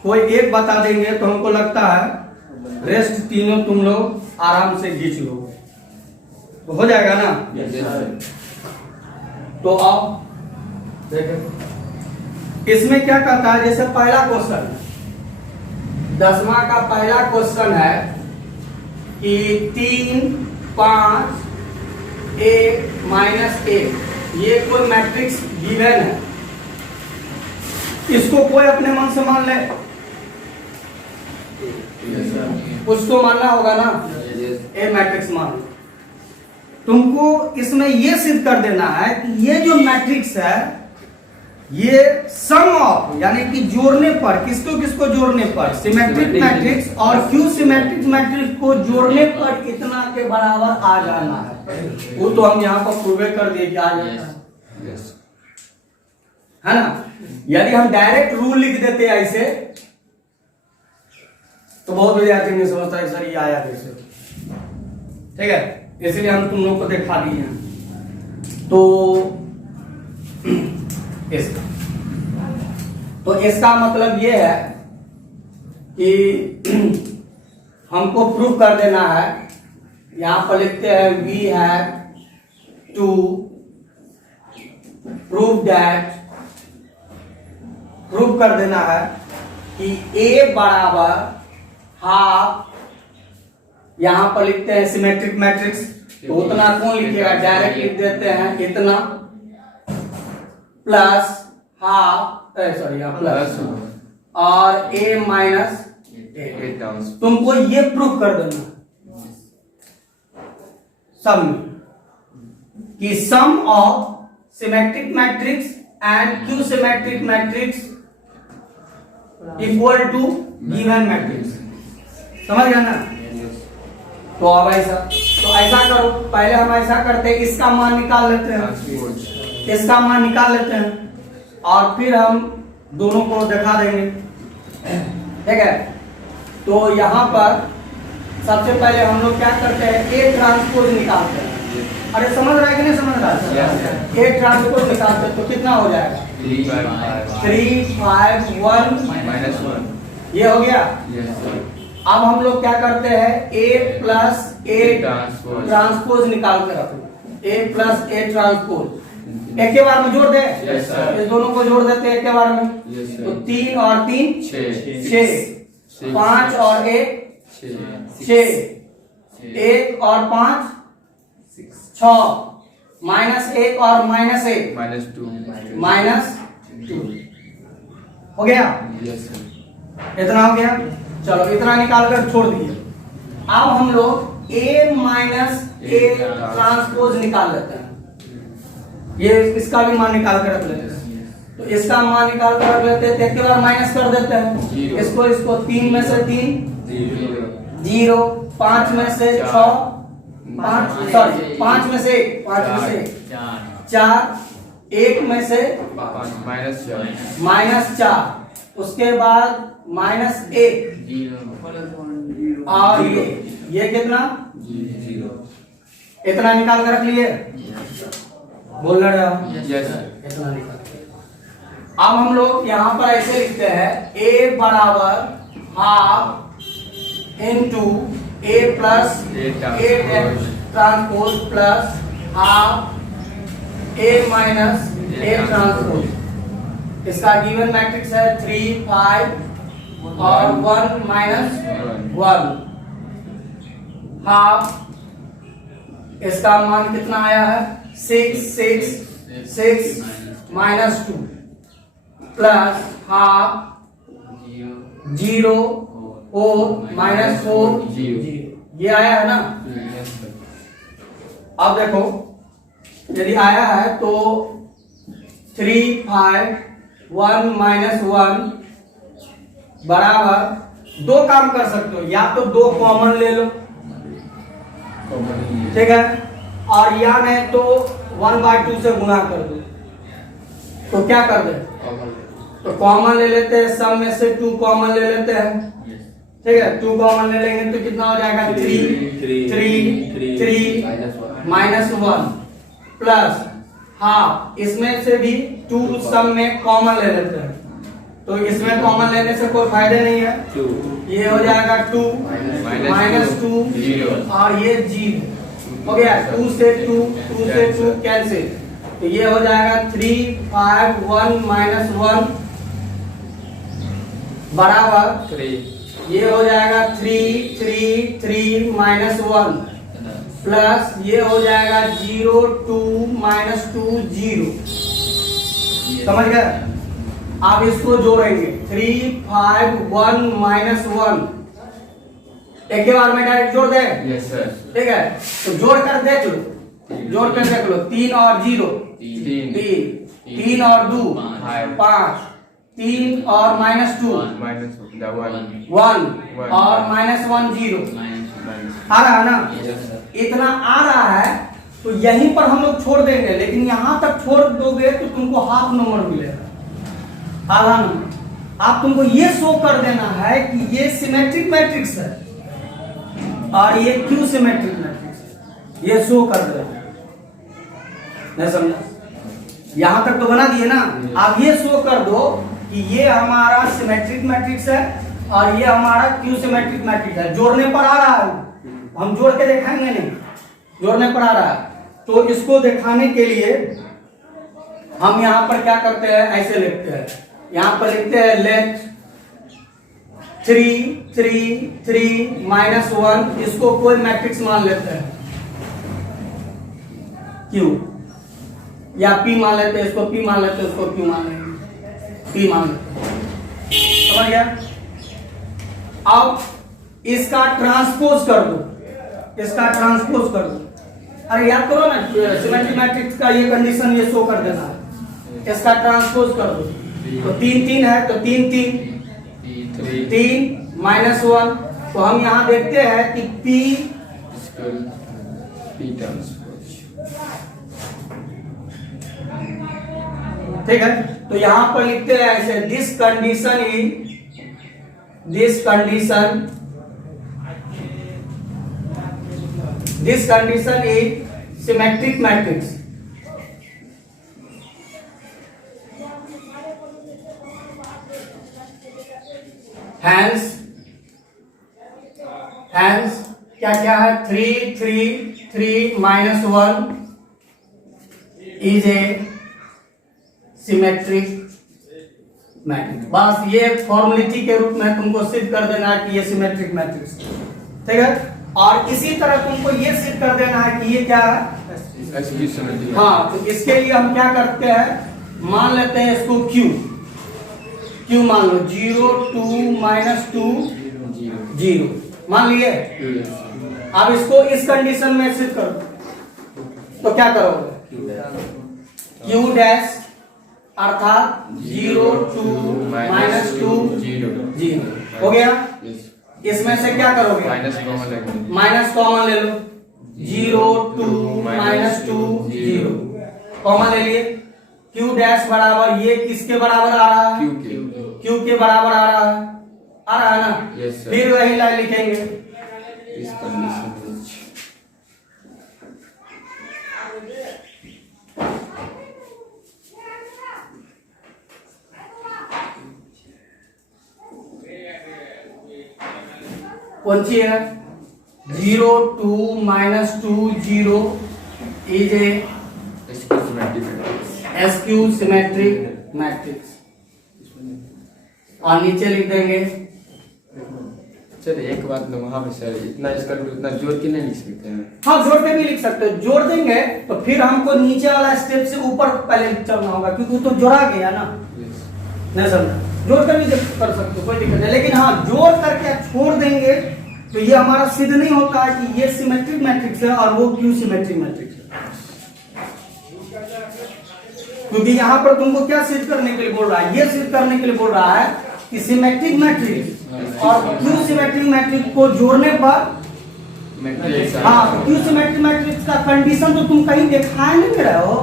कोई एक बता देंगे तो हमको लगता है रेस्ट तीनों तुम लोग आराम से खींच लो, तो हो जाएगा ना? तो अब देखो इसमें क्या कहता है, जैसे पहला क्वेश्चन 10वां का पहला क्वेश्चन है कि 3, 5, 1 -1 ये कोई मैट्रिक्स गिवन है, इसको कोई अपने मन से मान ले, उसको मानना होगा ना, ए मैट्रिक्स मान लो। तुमको इसमें ये सिद्ध कर देना है कि ये जो मैट्रिक्स है ये सम ऑफ, यानी कि जोड़ने पर, किसको किसको जोड़ने पर, सिमेट्रिक मैट्रिक्स और क्यू सिमेट्रिक मैट्रिक्स को जोड़ने पर इतना के बराबर आ जाना है। वो तो हम यहाँ पर प्रूव कर दिए कि आ जाता है ना? यदि हम डायरेक्ट रूल लिख देते ऐसे तो बहुत विद्यार्थी नहीं समझता है सर ये आया कैसे। ठीक है, इसलिए हम तुम लोग को दिखा दिए हैं। तो इसका मतलब ये है कि हमको प्रूफ कर देना है, यहां पर लिखते हैं वी हैव टू प्रूफ कर देना है कि A बराबर हाफ, यहां पर लिखते हैं सिमेट्रिक मैट्रिक्स, तो उतना कौन लिखेगा, डायरेक्ट लिख देते हैं इतना प्लस हाफ, सॉरी प्लस और A माइनस A। तुमको ये प्रूफ कर देना सम कि sum of symmetric matrix and skew symmetric matrix equal to given matrix. समझ गया ना? तो अब ऐसा करो, पहले हम ऐसा करते हैं, इसका मान निकाल लेते हैं, इसका मान निकाल लेते हैं और फिर हम दोनों को दिखा देंगे। ठीक है, तो यहां पर सबसे पहले हम लोग क्या करते हैं, ए ट्रांसपोज निकालते हैं। अरे समझ रहा है कि नहीं समझ रहा है? ए ट्रांसपोज निकालते तो कितना हो जाएगा? 3 5 1 -1 ये हो गया। yes sir अब हम लोग क्या करते हैं, ए प्लस ए ट्रांसपोज ट्रांसपोज निकाल कर रखो। ए प्लस ए ट्रांसपोज एक के बार में जोड़ दे। Yes, sir. इस दोनों को जोड़ देते हैं एक के बार में। Yes, sir. तो 3 और 3 6 6 5 और 1 6 1 और 5 6 -1 और -1 -2 -2 हो गया। yes sir इतना हो गया। चलो इतना निकाल कर छोड़ दिए। अब हम लोग A माइनस ए ट्रांसपोज निकाल लेते हैं। ये इसका भी मान निकाल कर रख लेते हैं। तो इसका मान निकाल कर रख लेते हैं तो एक के बार माइनस कर देते हैं। जीरो। इसको 3 में से 3 0 5 में से 6 5 सॉरी 5 में से 1 5 में से 4 1 में से -4 उसके बाद -1 और ये कितना इतना निकाल कर रख लिए। बोल रहे हो? yes sir इतना निकाल। अब हम लोग यहाँ पर ऐसे लिखते हैं A बराबर half into A plus A transpose plus half A minus A transpose. इसका गिवन मैट्रिक्स है 3 5 और 1 -1 हाफ। इसका मान कितना आया है 6 6 6 -2 प्लस हाफ 0 4 -4 ये आया है ना। yes sir अब देखो यदि आया है तो 3 5 1 -1 बराबर दो काम कर सकते हो, या तो 2 कॉमन ले लो ठीक है, और या नहीं तो 1/2 से गुणा कर दो। तो क्या कर दे, तो कॉमन ले लेते हैं, सब में से 2 कॉमन ले लेते हैं ठीक है। 2 कॉमन ले लेंगे तो कितना हो जाएगा 3 -1 प्लस हाफ। इसमें से भी 2 सब में कॉमन ले लेते हैं, तो इसमें कॉमन लेने से कोई फायदा नहीं है। ये हो जाएगा 2 -2 और ये 0 हो गया। 2 से 2 कैंसिल, तो ये हो जाएगा 3 5 1 -1 बराबर ये हो जाएगा 3 3 3 -1 प्लस ये हो जाएगा 0 2 -2 0। समझ गए? आप इसको जोड़ेंगे 3 5 1 -1 एक के बार में डायरेक्ट जोड़ दे yes sir ठीक है। तो जोड़ कर देख लो, 3 और 0 3 और 2 5 3 और -2 1 और -1 0 आ रहा है ना। इतना आ रहा है तो यहीं पर हम लोग छोड़ देंगे, लेकिन यहाँ तक छोड़ दोगे तो तुमको हाफ नंबर मिलेगा, आधा नंबर। आप तुमको ये शो कर देना है कि ये सिमेट्रिक मैट्रिक्स है और ये क्यू सिमेट्रिक मैट्रिक्स है, ये शो कर देना। नहीं समझा? यहां तक तो बना दिए ना। आप ये शो कर दो कि ये हमारा सिमेट्रिक मैट्रिक्स है और ये हमारा क्यू सिमेट्रिक मैट्रिक्स है। जोड़ने पर आ रहा है, हम जोड़ के दिखाएंगे नहीं, जोड़ने पर आ रहा है। तो इसको दिखाने के लिए हम यहाँ पर क्या करते हैं, ऐसे लिखते हैं। यहाँ पर लिखते हैं लेंथ 3 3 3 -1, इसको कोई मैट्रिक्स मान लेते हैं क्यू, या पी मान लेते हैं, इसको पी मान लेते हैं, उसको क्यू मान लेंगे, पी मान लेते हैं। समझ गया? अब इसका ट्रांसपोज कर दो, इसका ट्रांसपोज कर दो। अरे याद करो ना, सिमेट्रिक मैट्रिक्स का ये कंडीशन ये शो कर देना है। इसका ट्रांसपोज कर दो, तो 3 3 है तो 3 3 3 -1। तो हम यहाँ देखते हैं कि P ठीक है। तो यहाँ पर लिखते हैं ऐसे, this condition is symmetric matrix. Hence क्या क्या है, 3 3 3 minus 1 is a symmetric matrix. बस ये फॉर्मेलिटी के रूप में तुमको सिद्ध कर देना है कि ये सिमेट्रिक मैट्रिक्स, ठीक है। और इसी तरह तुमको ये सिद्ध कर देना है कि ये क्या है। हाँ, तो इसके लिए हम क्या करते हैं, मान लेते हैं इसको Q मान लो, 0 2 माइनस 2 0 मान लिए। अब इसको इस कंडीशन में सिद्ध करो तो क्या करोगे, Q डैश अर्थात 0 2 माइनस 2 0 हो गया। इसमें से क्या करोगे, माइनस कॉमन ले लो, 0 2 माइनस 2 0 कॉमन ले लिए। Q डैश बराबर ये किसके बराबर आ रहा है, Q के बराबर आ रहा है ना। Yes, sir. फिर वही लाइन लिखेंगे, इस कंडीशन में कौन सी है, 0 2 minus 2 0 is a SQ symmetric matrix. और नीचे लिख देंगे, चलिए एक बात वहाँ पे सर, इतना इसका उतना जोड़ के नहीं लिख सकते हैं। हाँ जोड़ के भी लिख सकते हो, जोड़ देंगे तो फिर हमको नीचे वाला स्टेप से ऊपर पहले चलना होगा, क्योंकि वो तो जोड़ा गया ना। नहीं समझा, जोड़ कर भी कर सकते हो, कोई दिक्कत नहीं। लेकिन हाँ, जोड़ करके छोड़ देंगे तो ये हमारा सिद्ध नहीं होता है कि ये सिमेट्रिक मैट्रिक्स है और वो क्यों सिमेट्रिक मैट्रिक्स है। क्योंकि यहाँ पर तुमको क्या सिद्ध करने के लिए बोल रहा है, ये सिद्ध करने के लिए बोल रहा है कि सिमेट्रिक मैट्रिक्स और क्यू सिमेट्रिक मैट्रिक्स को जोड़ने पर, हाँ क्यू सिमेट्रिक मैट्रिक्स का कंडीशन तो तुम कहीं दिखाए नहीं दे रहे हो,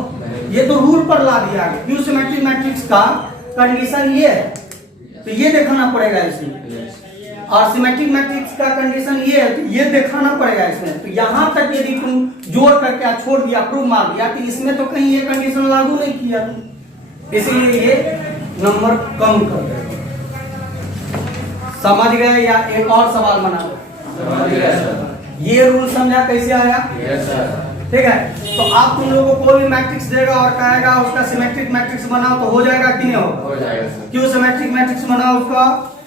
ये तो रूल पर ला दिया है। क्यू सिमेट्रिक मैट्रिक्स का कंडीशन ये है, तो ये दिखाना पड़ेगा इसमें। और सिमेट्रिक मैट्रिक्स का कंडीशन ये है, तो ये दिखाना पड़ेगा इसमें। तो यहां तक यदि तुम जोड़ करके छोड़ दिया, प्रूफ मार दिया, तो इसमें तो कहीं ये कंडीशन लागू नहीं किया, इसीलिए ये नंबर कम कर दे। समझ गए या एक और सवाल बना लो। ये रूल समझा कैसे आया, ठीक है। तो आप तुम लोगों को कोई भी मैट्रिक्स देगा और कहेगा उसका सिमेट्रिक मैट्रिक्स बनाओ, तो हो जाएगा कि नहीं होगा, हो जाएगा सर। क्यों सिमेट्रिक मैट्रिक्स बनाओ उसका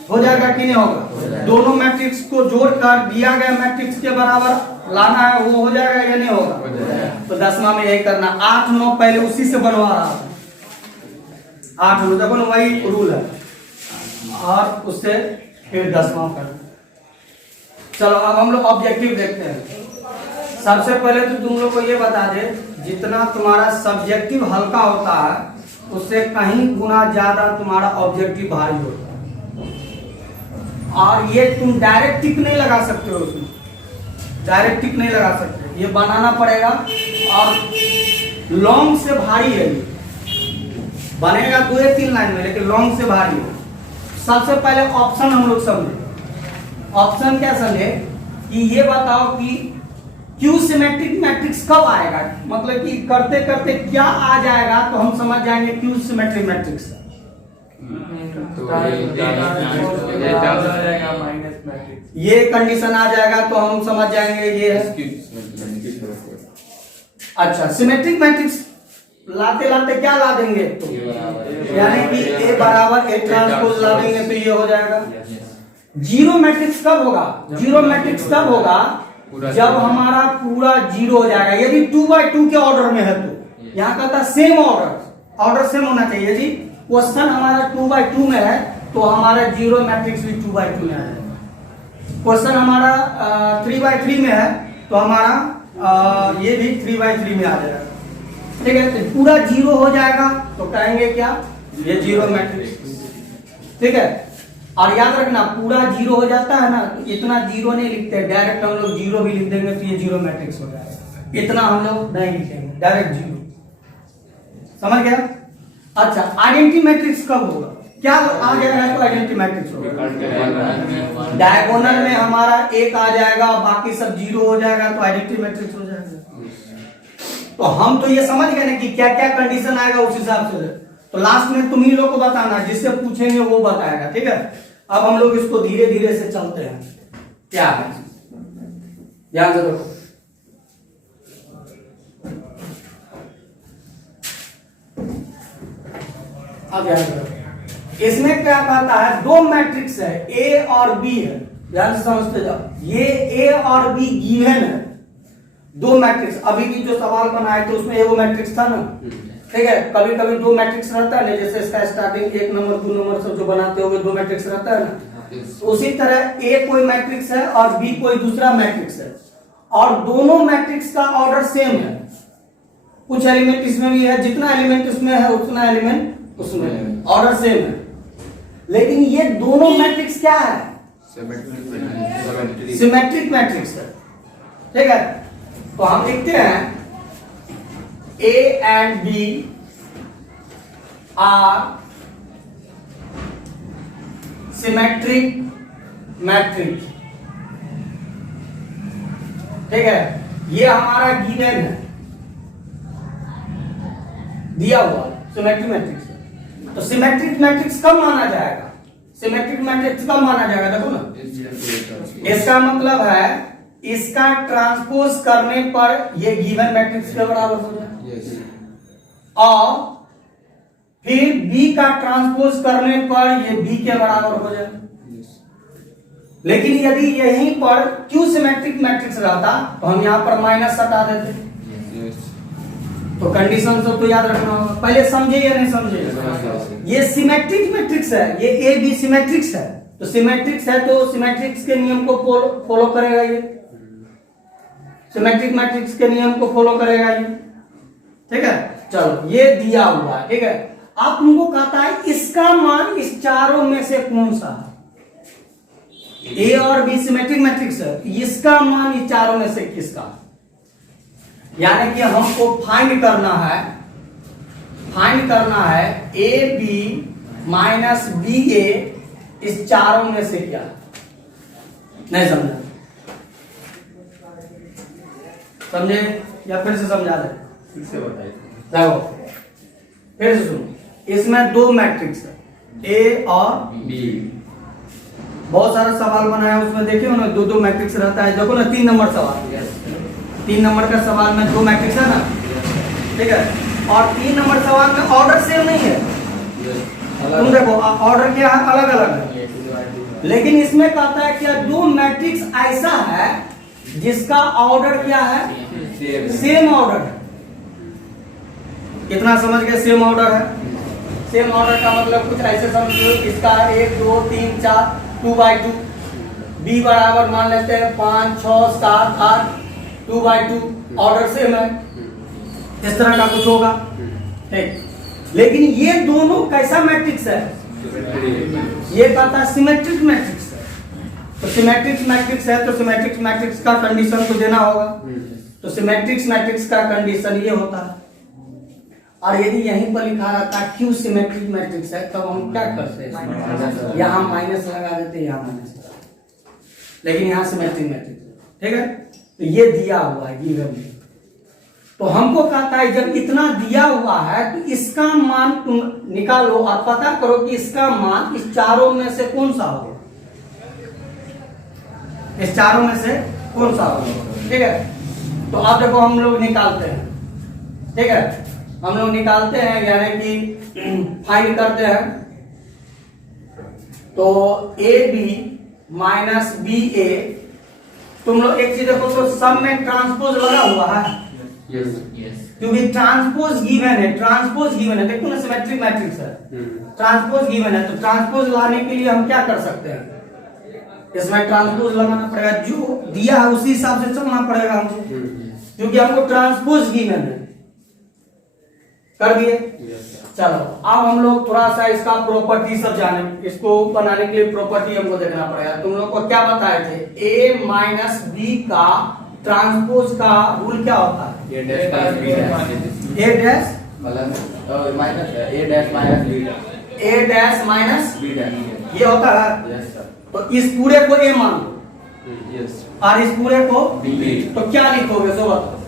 हो जाएगा कि नहीं होगा। दोनों मैट्रिक्स को जोड़कर दिया गया मैट्रिक्स के बराबर लाना है, वो हो जाएगा या नहीं होगा, तो 10वां में यही करना। 8 9 पहले उसी से बनवा रहा है, 8 9 देखो ना, वही रूल है, और उससे फिर 10वां करना। चलो अब हम लोग ऑब्जेक्टिव देखते हैं। सबसे पहले तो तुम लोग को ये बता दे, जितना तुम्हारा सब्जेक्टिव हल्का होता है उससे कहीं गुना ज्यादा तुम्हारा ऑब्जेक्टिव भारी होता है। और ये तुम डायरेक्ट टिक नहीं लगा सकते हो, उसमें डायरेक्ट टिक नहीं लगा सकते, ये बनाना पड़ेगा। और लॉन्ग से भारी है, ये बनेगा 2 या 3 लाइन में, लेकिन लॉन्ग से भारी है। सबसे पहले ऑप्शन हम लोग समझे। ऑप्शन क्या समझे कि ये बताओ कि क्यू सिमेट्रिक मैट्रिक्स कब आएगा, मतलब कि करते करते क्या आ जाएगा तो हम समझ जाएंगे क्यू सिमेट्रिक मैट्रिक्स। ये कंडीशन आ जाएगा तो हम समझ जाएंगे ये है। अच्छा, सिमेट्रिक मैट्रिक्स लाते लाते क्या ला देंगे, तो यानी कि ए बराबर ए ट्रांसपोज ला देंगे तो ये हो जाएगा। जीरो मैट्रिक्स कब होगा, जीरो मैट्रिक्स कब होगा जब हमारा पूरा जीरो हो जाएगा। यदि 2/2 के ऑर्डर में है तो यहाँ कहता सेम ऑर्डर सेम होना चाहिए। यदि क्वेश्चन हमारा 2/2 में है तो हमारा जीरो मैट्रिक्स भी 2/2 में है। क्वेश्चन हमारा 3/3 में है तो हमारा ये भी 3/3 में आ जाएगा, ठीक है। तो पूरा जीरो हो जाएगा तो कहेंगे क्या, ये जीरो मैट्रिक्स, ठीक है। और याद रखना पूरा जीरो हो जाता है ना, इतना जीरो नहीं लिखते, डायरेक्ट हम लोग जीरो भी लिख देंगे तो ये जीरो मैट्रिक्स हो जाएगा। इतना हम लोग नहीं लिखेंगे, डायरेक्ट जीरो। समझ गया। अच्छा, आइडेंटिटी मैट्रिक्स कब होगा, क्या आ जाएगा तो आइडेंटिटी मैट्रिक्स होगा। डायगोनल में हमारा 1 आ जाएगा, बाकी सब जीरो हो जाएगा तो आइडेंटिटी मैट्रिक्स हो जाएगा। तो हम तो ये समझ गए ना कि क्या क्या कंडीशन आएगा उस हिसाब से। तो लास्ट में तुम ही लोग को बताना, जिससे पूछेंगे वो बताएगा, ठीक है। अब हम लोग इसको धीरे धीरे से चलते हैं। क्या है ध्यान से रखो। अब ध्यान से रखो, इसमें क्या कहता है, दो मैट्रिक्स है ए और बी है, ध्यान से समझते जाओ। ये ए और बी गिवन है, दो मैट्रिक्स। अभी भी जो सवाल बनाए थे उसमें एगो मैट्रिक्स था ना, ठीक है। कभी कभी दो मैट्रिक्स रहता है ना, जैसे इसका स्टार्टिंग 1 नंबर 2 नंबर सब जो बनाते होंगे दो मैट्रिक्स रहता है ना। उसी तरह ए कोई मैट्रिक्स है और बी कोई दूसरा मैट्रिक्स है, और दोनों मैट्रिक्स का ऑर्डर सेम है। कुछ एलिमेंट इसमें भी है, जितना एलिमेंट इसमें है उतना एलिमेंट उसमें है, ऑर्डर सेम है। लेकिन ये दोनों मैट्रिक्स क्या है, सिमेट्रिक मैट्रिक्स है, ठीक है। तो हम लिखते हैं A and B are symmetric matrix, ठीक है। ये हमारा गिवन है, दिया हुआ सिमेट्रिक मैट्रिक्स है। तो सिमेट्रिक मैट्रिक्स कब माना जाएगा, सिमेट्रिक मैट्रिक्स कब माना जाएगा, देखो ना। इसका मतलब है इसका ट्रांसपोज करने पर ये गिवन मैट्रिक्स के बराबर हो जाए, और फिर बी का ट्रांसपोज करने पर ये बी के बराबर हो जाए। लेकिन यदि यहीं पर क्यू सिमेट्रिक मैट्रिक्स रहता तो हम यहां पर माइनस हटा देते। तो कंडीशन सब तो याद रखना होगा, पहले समझे या नहीं समझे। ये सिमेट्रिक मैट्रिक्स है, ये ए बी सिमेट्रिक्स है, तो सिमेट्रिक्स है तो सिमेट्रिक्स के नियम को फॉलो करेगा, ये सिमेट्रिक मैट्रिक्स के नियम को फॉलो करेगा ये, ठीक है। चलो ये दिया हुआ है, ठीक है। आप तुमको कहता है इसका मान इस चारों में से कौन सा है, ए और बी सिमेट्रिक मैट्रिक्स है, इसका मान इस चारों में से किसका, यानी कि हमको फाइंड करना है ए बी माइनस बी ए इस चारों में से क्या। नहीं समझा, समझे या फिर से समझा दे, फिर से बताइए। देखो फिर से सुनो, इसमें दो मैट्रिक्स है ए और बी, बहुत सारा सवाल बनाया उसमें देखिए ना, दो मैट्रिक्स रहता है। देखो ना 3 नंबर सवाल, 3 नंबर का सवाल में दो मैट्रिक्स है ना, ठीक है। और 3 नंबर सवाल में ऑर्डर सेम नहीं है, तुम देखो ऑर्डर क्या है, अलग अलग है। लेकिन इसमें कहता है क्या दो मैट्रिक्स ऐसा है जिसका ऑर्डर क्या है, सेम ऑर्डर है। कितना समझ गए, सेम ऑर्डर है। सेम ऑर्डर का मतलब कुछ ऐसे समझो, इसका 1 2 3 4 2/2, बी बराबर मान लेते हैं 5 6 7 8 2/2, ऑर्डर सेम है, इस तरह का कुछ होगा, ठीक। लेकिन ये दोनों कैसा मैट्रिक्स है, ये कहता है सिमेट्रिक मैट्रिक्स है। तो सिमेट्रिक मैट्रिक्स है तो सिमेट्रिक मैट्रिक्स का कंडीशन तो देना होगा। तो सिमेट्रिक मैट्रिक्स का कंडीशन ये होता है। और यदि यहीं पर लिखा रहता है क्यू सिमेट्रिक मैट्रिक्स है, तब हम क्या करते हैं, यहाँ माइनस लगा देते, यहाँ माइनस लगा देते। लेकिन यहाँ सिमेट्रिक मैट्रिक्स, ठीक है। तो ये दिया हुआ है गिवन में। तो हमको कहता है जब इतना दिया हुआ है तो इसका मान तुम निकालो और पता करो कि इसका मान इस चारों में से कौन सा होगा, इस चारों में से कौन सा होगा, ठीक है। तो अब देखो हम लोग निकालते हैं, ठीक है। हम लोग निकालते हैं यानी कि फाइंड करते हैं। तो ए बी माइनस बी ए, तुम लोग एक चीज देखो तो सब में ट्रांसपोज लगा हुआ है, क्योंकि ट्रांसपोज गिवन है, ट्रांसपोज गिवन है। देखो ना सिमेट्रिक मैट्रिक्स है, ट्रांसपोज गिवन है। तो ट्रांसपोज लाने के लिए हम क्या कर सकते हैं, इसमें ट्रांसपोज लगाना पड़ेगा, जो दिया है उसी हिसाब से चलना पड़ेगा हमको, क्योंकि हमको ट्रांसपोज गिवन है। कर दिए, चलो अब हम लोग थोड़ा सा इसका प्रॉपर्टी सब जाने, इसको बनाने के लिए प्रॉपर्टी हमको देखना पड़ेगा। तुम लोग को क्या बताए थे, ए माइनस बी का ट्रांसपोज का रूल क्या होता है, ए डैश बी डैश, ए डैश माइनस ए डैश माइनस बी डैश, ए डैश माइनस बी डैश, ये होता है। Yes sir. तो इस पूरे को ए मान लो यस, और इस पूरे को बी। तो क्या लिखोगे, सो बताओ,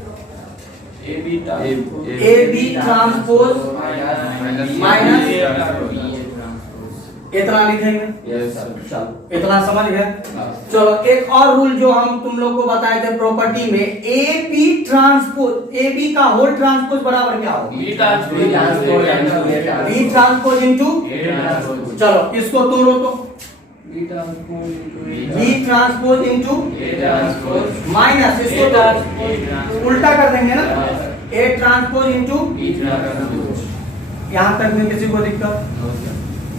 ए बी ट्रांसपोज माइनस इतना लिखेंगे। चलो इतना समझ गए। चलो एक और रूल जो हम तुम लोग को बताए थे प्रॉपर्टी में, A B transpose, A B का होल ट्रांसपोज बराबर क्या होगा? बी ट्रांसपोज इनटू, चलो इसको तोड़ो तो बी ट्रांसपोज इनटू माइनस, इसको तो उल्टा कर देंगे ना, ए ट्रांसपोज इनटू। यहाँ तक में किसी को दिक्कत?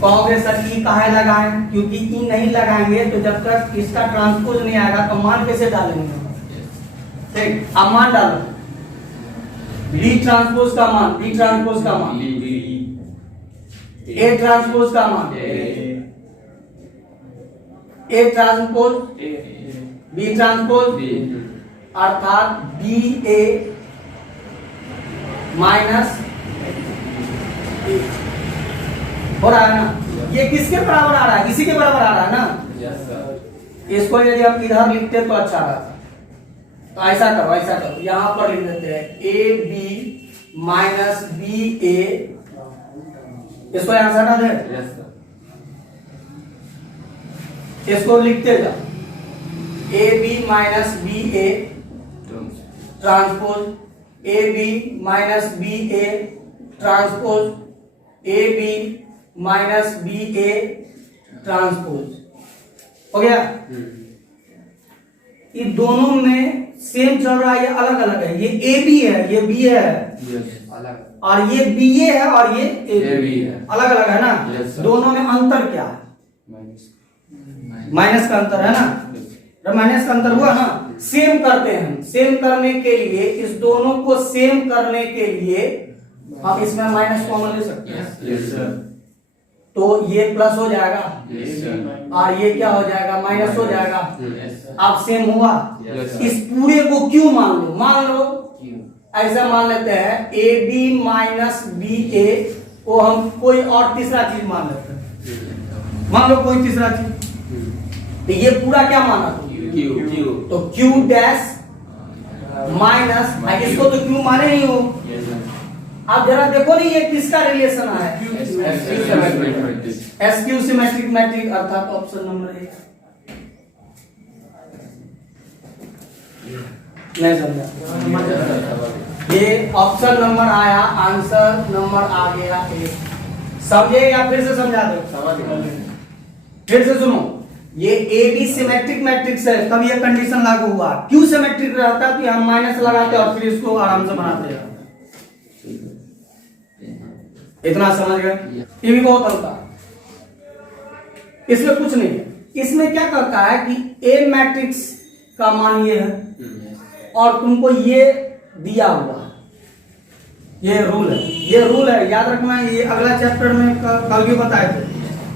कहोगे सर ई काहे लगाएं? क्योंकि ई नहीं लगाएंगे तो जब तक इसका ट्रांसपोज नहीं आएगा तो मान कैसे डालेंगे? ठीक, अब मान डालो बी ट्रांसपोज का मान, बी ट्रांसपोज का मान, ए ट्रांसपोज का मान, ए ट्रांसपोज बी ट्रांसपोज, अर्थात बी ए माइनस हो रहा है ना। ये किसके बराबर आ रहा है? इसी के बराबर आ रहा है ना। इसको यदि हम इधर लिखते तो अच्छा रहता। तो ऐसा करो, ऐसा करो, यहां पर लिख देते हैं A B minus B A, इसको यहां से हटा दे, इसको लिखते जाओ A B minus B A transpose, A B minus B A transpose, A B minus B A transpose, हो गया। ये दोनों में सेम चल रहा है, ये अलग अलग है, ये ए बी है, ये बी है, और ये बी ए है और ये ए बी है, अलग अलग है ना। दोनों में अंतर क्या है? माइनस का अंतर है ना। जब माइनस का अंतर हुआ ना, सेम करते हैं। सेम करने के लिए, इस दोनों को सेम करने के लिए हम इसमें माइनस कॉमन ले सकते हैं, तो ये प्लस हो जाएगा और ये क्या हो जाएगा? माइनस हो जाएगा। अब सेम हुआ। इस पूरे को क्यों मान लो, मान लो ऐसा मान लेते हैं ए बी माइनस बी ए को हम कोई और तीसरा चीज मान लेते हैं, मान लो कोई तीसरा चीज, तो ये पूरा क्या माना? क्यू। तो क्यू डैश माइनस, इसको तो क्यू माने नहीं हो। आप जरा देखो नहीं ये किसका रिलेशन है? एस क्यू सिमेट्रिक मैट्रिक, अर्थात ऑप्शन नंबर 1। नहीं समझा? ये ऑप्शन नंबर आया, आंसर नंबर आ गया 1। समझे या फिर से समझा दो? फिर से सुनो, ये ए बी सिमेट्रिक मैट्रिक्स है, तब ये कंडीशन लागू हुआ। क्यू सिमेट्रिक रहता तो हम माइनस लगाते और फिर इसको आराम से बनाते हैं। इतना समझ गए? ये भी बहुत हल्का, इसमें कुछ नहीं है। इसमें क्या करता है कि ए मैट्रिक्स का मान ये है और तुमको ये दिया हुआ है, ये रूल है, ये रूल है, याद रखना। ये अगला चैप्टर में कल भी बताए थे,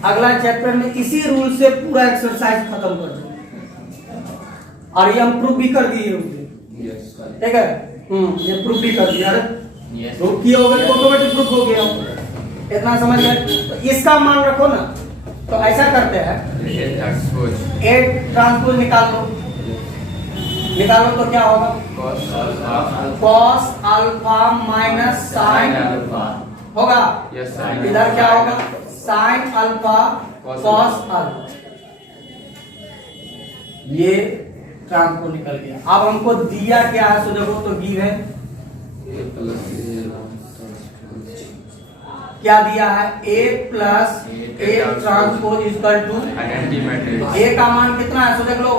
अगला चैप्टर में इसी रूल से पूरा एक्सरसाइज खत्म कर देंगे और ये हम प्रूफ भी कर दिए होंगे, ठीक है? ये प्रूफ भी कर दिया, प्रूफ किया होगा तो ऑटोमेटिक प्रूफ हो गया। इतना समझ गए? तो इसका मान रखो ना, तो ऐसा करते हैं ए ट्रांसपोज निकालो, निकालो तो क्या होगा? कॉस अल्फा माइनस साइन होगा। इधर क्या होगा? Sign alpha cos alpha. ये ट्रांसपोज निकल गया। अब हमको दिया क्या है? सो देखो तो गिव है, क्या दिया है? A plus A transpose equal to, A का मान कितना है? सो देख लो,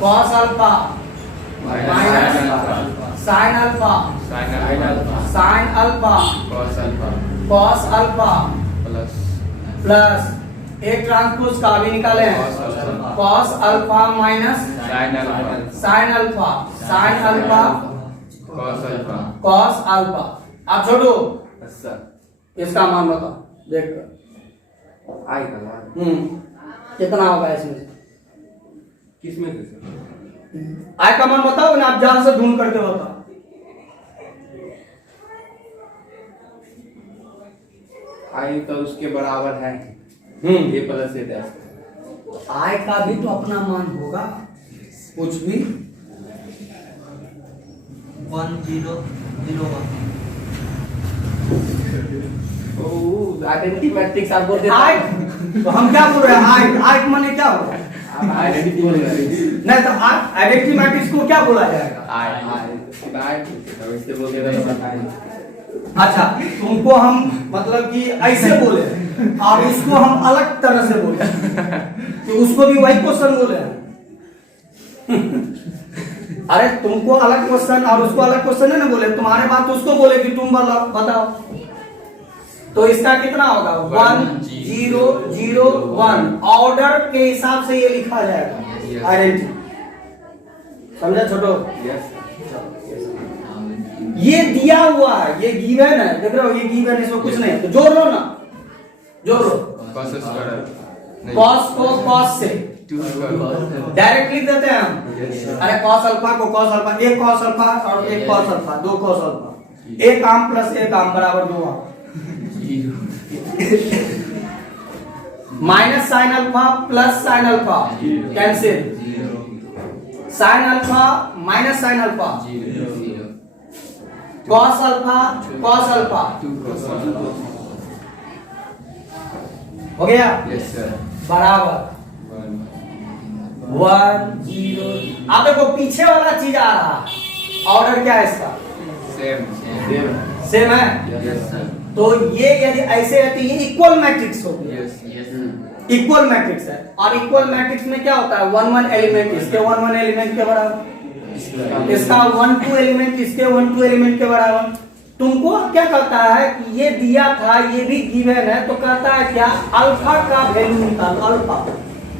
cos alpha minus sine alpha, sine alpha cos alpha plus A transpose का भी निकाले हैं, cos alpha minus sine alpha, sine alpha cos alpha. अब छोड़ो, इसका मान बताओ, देख कर आई का मान कितना होगा इसमें? किसमें? आई का मान बताओ ना, आप जहां से ढूंढ करके बताओ। आई तो उसके बराबर है ए प्लस ए डैश। आई का भी तो अपना मान होगा, कुछ भी आइडेंटिटी मैट्रिक्स आप बोल देते आइट, तो हम क्या बोल रहे हैं? आइट, आइट माने क्या होता है? आइडेंटिटी बोल रहे हैं नहीं तो आइडेंटिटी मैट्रिक्स को क्या बोला जाएगा? इससे बोल देते अच्छा, तुमको हम मतलब कि ऐसे बोले और उसको हम अलग तरह से बोले, तो उसको भी वही क्वेश्चन बोले हैं। अरे तुमको अलग क्वेश्चन और उसको अलग क्वेश्चन है ना बोले, तुम्हारे बात तो उसको बोले कि तुम बताओ, तो इसका कितना होगा? 1 0 0 1 ऑर्डर के हिसाब से ये लिखा जाएगा आइडेंटिटी। समझा छोटो? ये दिया हुआ है, ये गिवन है, देख रहे हो, ये गिवन है, इसमें कुछ नहीं है, तो जोड़ लो ना, जोड़ लो। कॉस को कॉस से डायरेक्ट लिख देते हैं हम। अरे कॉस अल्फा को कॉस अल्फा, एक कॉस अल्फा और एक कॉस अल्फा, दो कॉस अल्फा, एक आम प्लस एक आम बराबर 2 आम। Minus sine alpha plus sine alpha cancel, sign alpha minus sine alpha, cos alpha हो गया बराबर 1 0। अब देखो पीछे वाला चीज आ रहा है, ऑर्डर क्या है इसका? सेम है। तो ये यदि ऐसे है तो ये इक्वल मैट्रिक्स हो गया, इक्वल मैट्रिक्स है। और इक्वल मैट्रिक्स में क्या होता है? 1 1 एलिमेंट इसके 1 1 एलिमेंट के बराबर, इसका 1 2 एलिमेंट इसके 1 2 एलिमेंट के बराबर। तुमको क्या कहता है कि ये दिया था, ये भी गिवन है, तो कहता है क्या? अल्फा का वैल्यू निकालो, अल्फा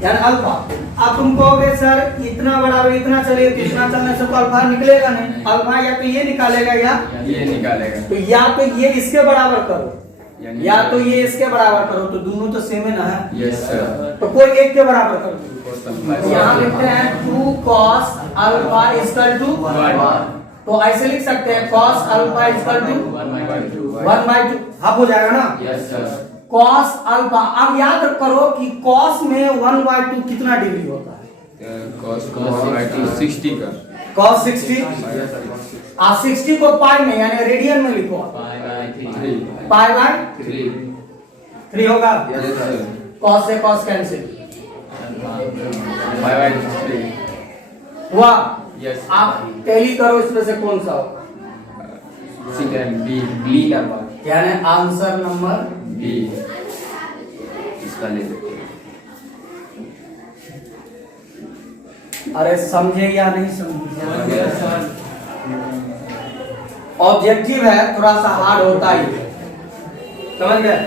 यानी अल्फा। अब तुम कहोगे सर इतना बराबर इतना चलिए, तो इतना चलने से तो अल्फा निकलेगा नहीं, अल्फा या तो ये निकालेगा या ये निकालेगा, तो या तो ये इसके बराबर करो या तो ये इसके बराबर करो, तो दोनों तो सेम है ना है। Yes sir. तो कोई एक के बराबर करो, यहाँ लिखते हैं 2 cos अल्फा इक्वल टू, तो ऐसे लिख सकते हैं cos अल्फा इक्वल टू 1/2, अब हो जाएगा ना? Yes sir. cos अल्फा, अब याद करो कि cos में 1/2 कितना डिग्री होता है? cos 60 का, cos 60, आप 60 को पाई में यानी रेडियन में लिखो, पाई बाय 3 होगा। cos से cos कैंसिल हुआ। यस। आप टैली करो, इसमें से कौन सा हो? बी नंबर, यानी आंसर नंबर बी इसका ले लेते हैं। अरे समझे या नहीं समझे? ऑब्जेक्टिव है, थोड़ा सा हार्ड होता ही है, समझ गए?